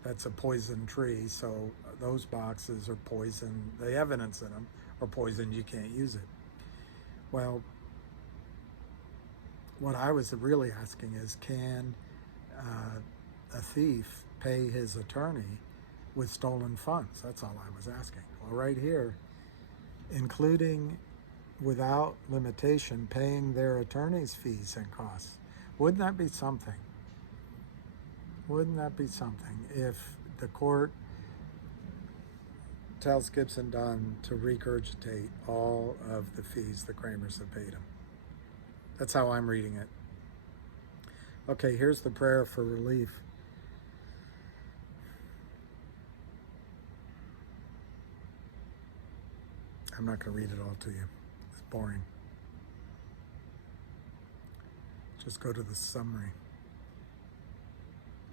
That's a poison tree, so those boxes are poisoned. The evidence in them are poisoned. You can't use it. Well, what I was really asking is, can a thief pay his attorney with stolen funds? That's all I was asking. Well, right here, including without limitation paying their attorney's fees and costs. Wouldn't that be something? Wouldn't that be something if the court tells Gibson Dunn to regurgitate all of the fees the Kramers have paid him? That's how I'm reading it. Okay, here's the prayer for relief. I'm not going to read it all to you. It's boring. Just go to the summary.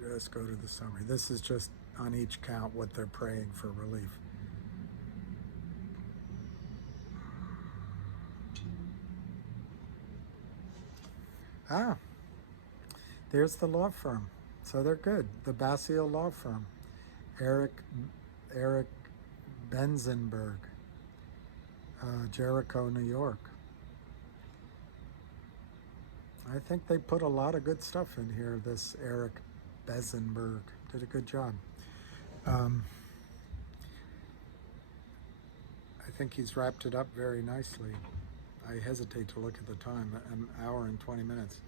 Just go to the summary. This is just on each count what they're praying for relief. Ah, there's the law firm. So they're good. The Basile law firm. Eric Benzenberg, Jericho, New York. I think they put a lot of good stuff in here. This Eric Benzenberg did a good job. I think he's wrapped it up very nicely. I hesitate to look at the time, an hour and 20 minutes.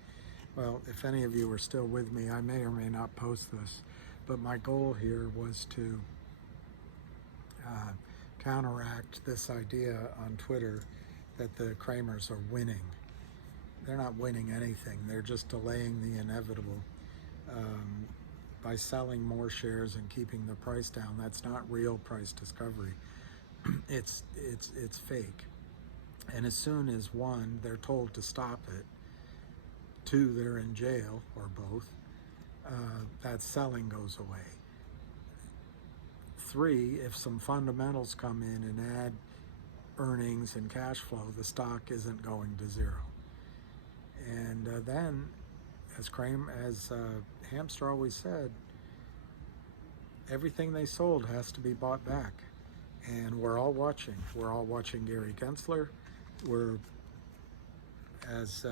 Well, if any of you are still with me, I may or may not post this, but my goal here was to counteract this idea on Twitter that the Kramers are winning. They're not winning anything. They're just delaying the inevitable by selling more shares and keeping the price down. That's not real price discovery. It's fake. And as soon as one, they're told to stop it, two, they're in jail, or both, that selling goes away. Three, if some fundamentals come in and add earnings and cash flow, the stock isn't going to zero. And then, as Hamster always said, everything they sold has to be bought back. And we're all watching. We're all watching Gary Gensler. We're, as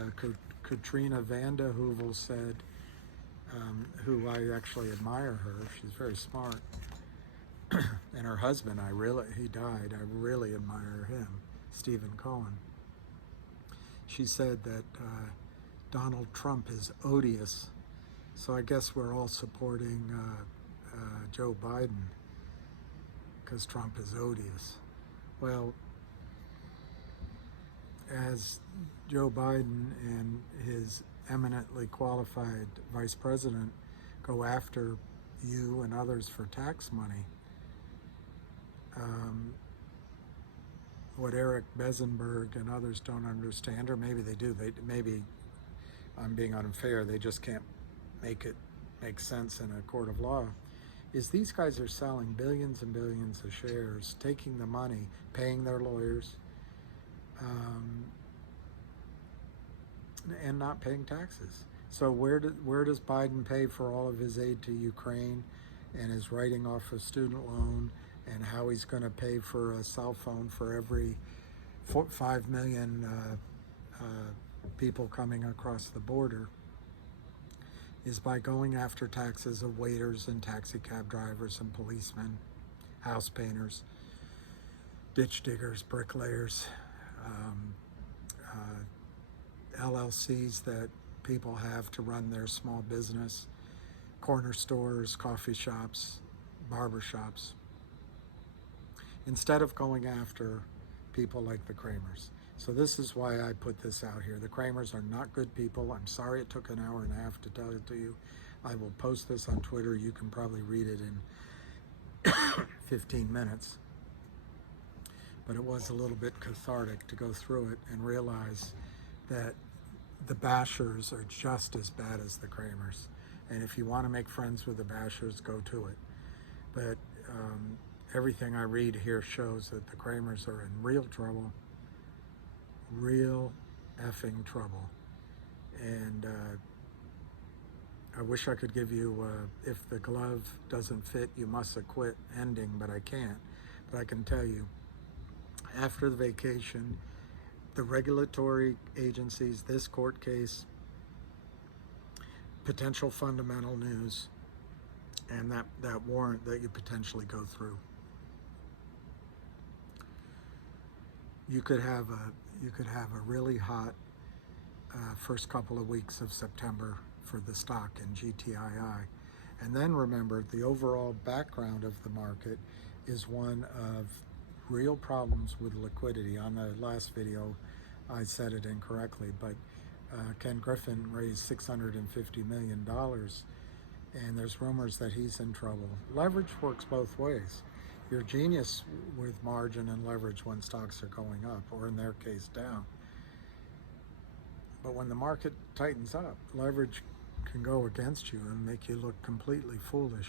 Katrina Vanda Hoovel said, who I actually admire her. She's very smart. And her husband, he died. I really admire him, Stephen Cohen. She said that Donald Trump is odious. So I guess we're all supporting Joe Biden because Trump is odious. Well, as Joe Biden and his eminently qualified vice president go after you and others for tax money, what Eric Benzenberg and others don't understand, or maybe they do, maybe I'm being unfair, they just can't make it make sense in a court of law, is these guys are selling billions and billions of shares, taking the money, paying their lawyers, and not paying taxes. So where does Biden pay for all of his aid to Ukraine and his writing off a student loan, and how he's going to pay for a cell phone for every 5 million people coming across the border, is by going after taxes of waiters and taxi cab drivers and policemen, house painters, ditch diggers, bricklayers, LLCs that people have to run their small business, corner stores, coffee shops, barber shops, instead of going after people like the Kramers. So this is why I put this out here. The Kramers are not good people. I'm sorry it took an hour and a half to tell it to you. I will post this on Twitter. You can probably read it in 15 minutes. But it was a little bit cathartic to go through it and realize that the bashers are just as bad as the Kramers. And if you want to make friends with the bashers, go to it. But everything I read here shows that the Kramers are in real trouble, real effing trouble. And I wish I could give you, if the glove doesn't fit, you must acquit ending, but I can't. But I can tell you, after the vacation, the regulatory agencies, this court case, potential fundamental news, and that warrant that you potentially go through. You could have a really hot first couple of weeks of September for the stock in GTII. And then remember, the overall background of the market is one of real problems with liquidity. On the last video, I said it incorrectly, but Ken Griffin raised $650 million, and there's rumors that he's in trouble. Leverage works both ways. You're a genius with margin and leverage when stocks are going up, or in their case, down. But when the market tightens up, leverage can go against you and make you look completely foolish.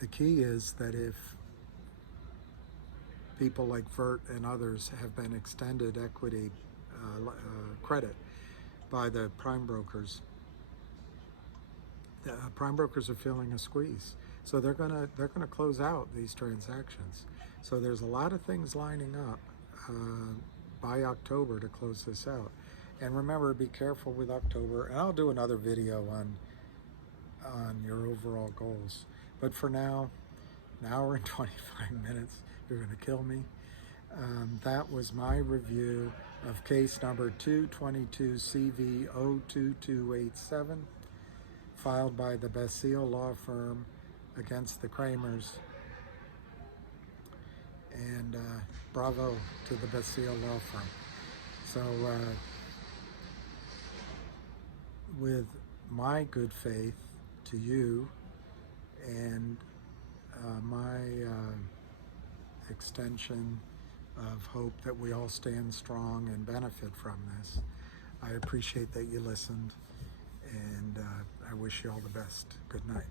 The key is that if people like Vert and others have been extended equity credit by the prime brokers, the prime brokers are feeling a squeeze. So they're gonna close out these transactions. So there's a lot of things lining up by October to close this out. And remember, be careful with October. And I'll do another video on your overall goals. But for now, an hour and 25 minutes, you're gonna kill me. That was my review of case number 222CV02287, filed by the Bastille law firm against the Kramers. And bravo to the Bastille law firm. So with my good faith to you and my extension of hope that we all stand strong and benefit from this, I appreciate that you listened, and I wish you all the best. Good night.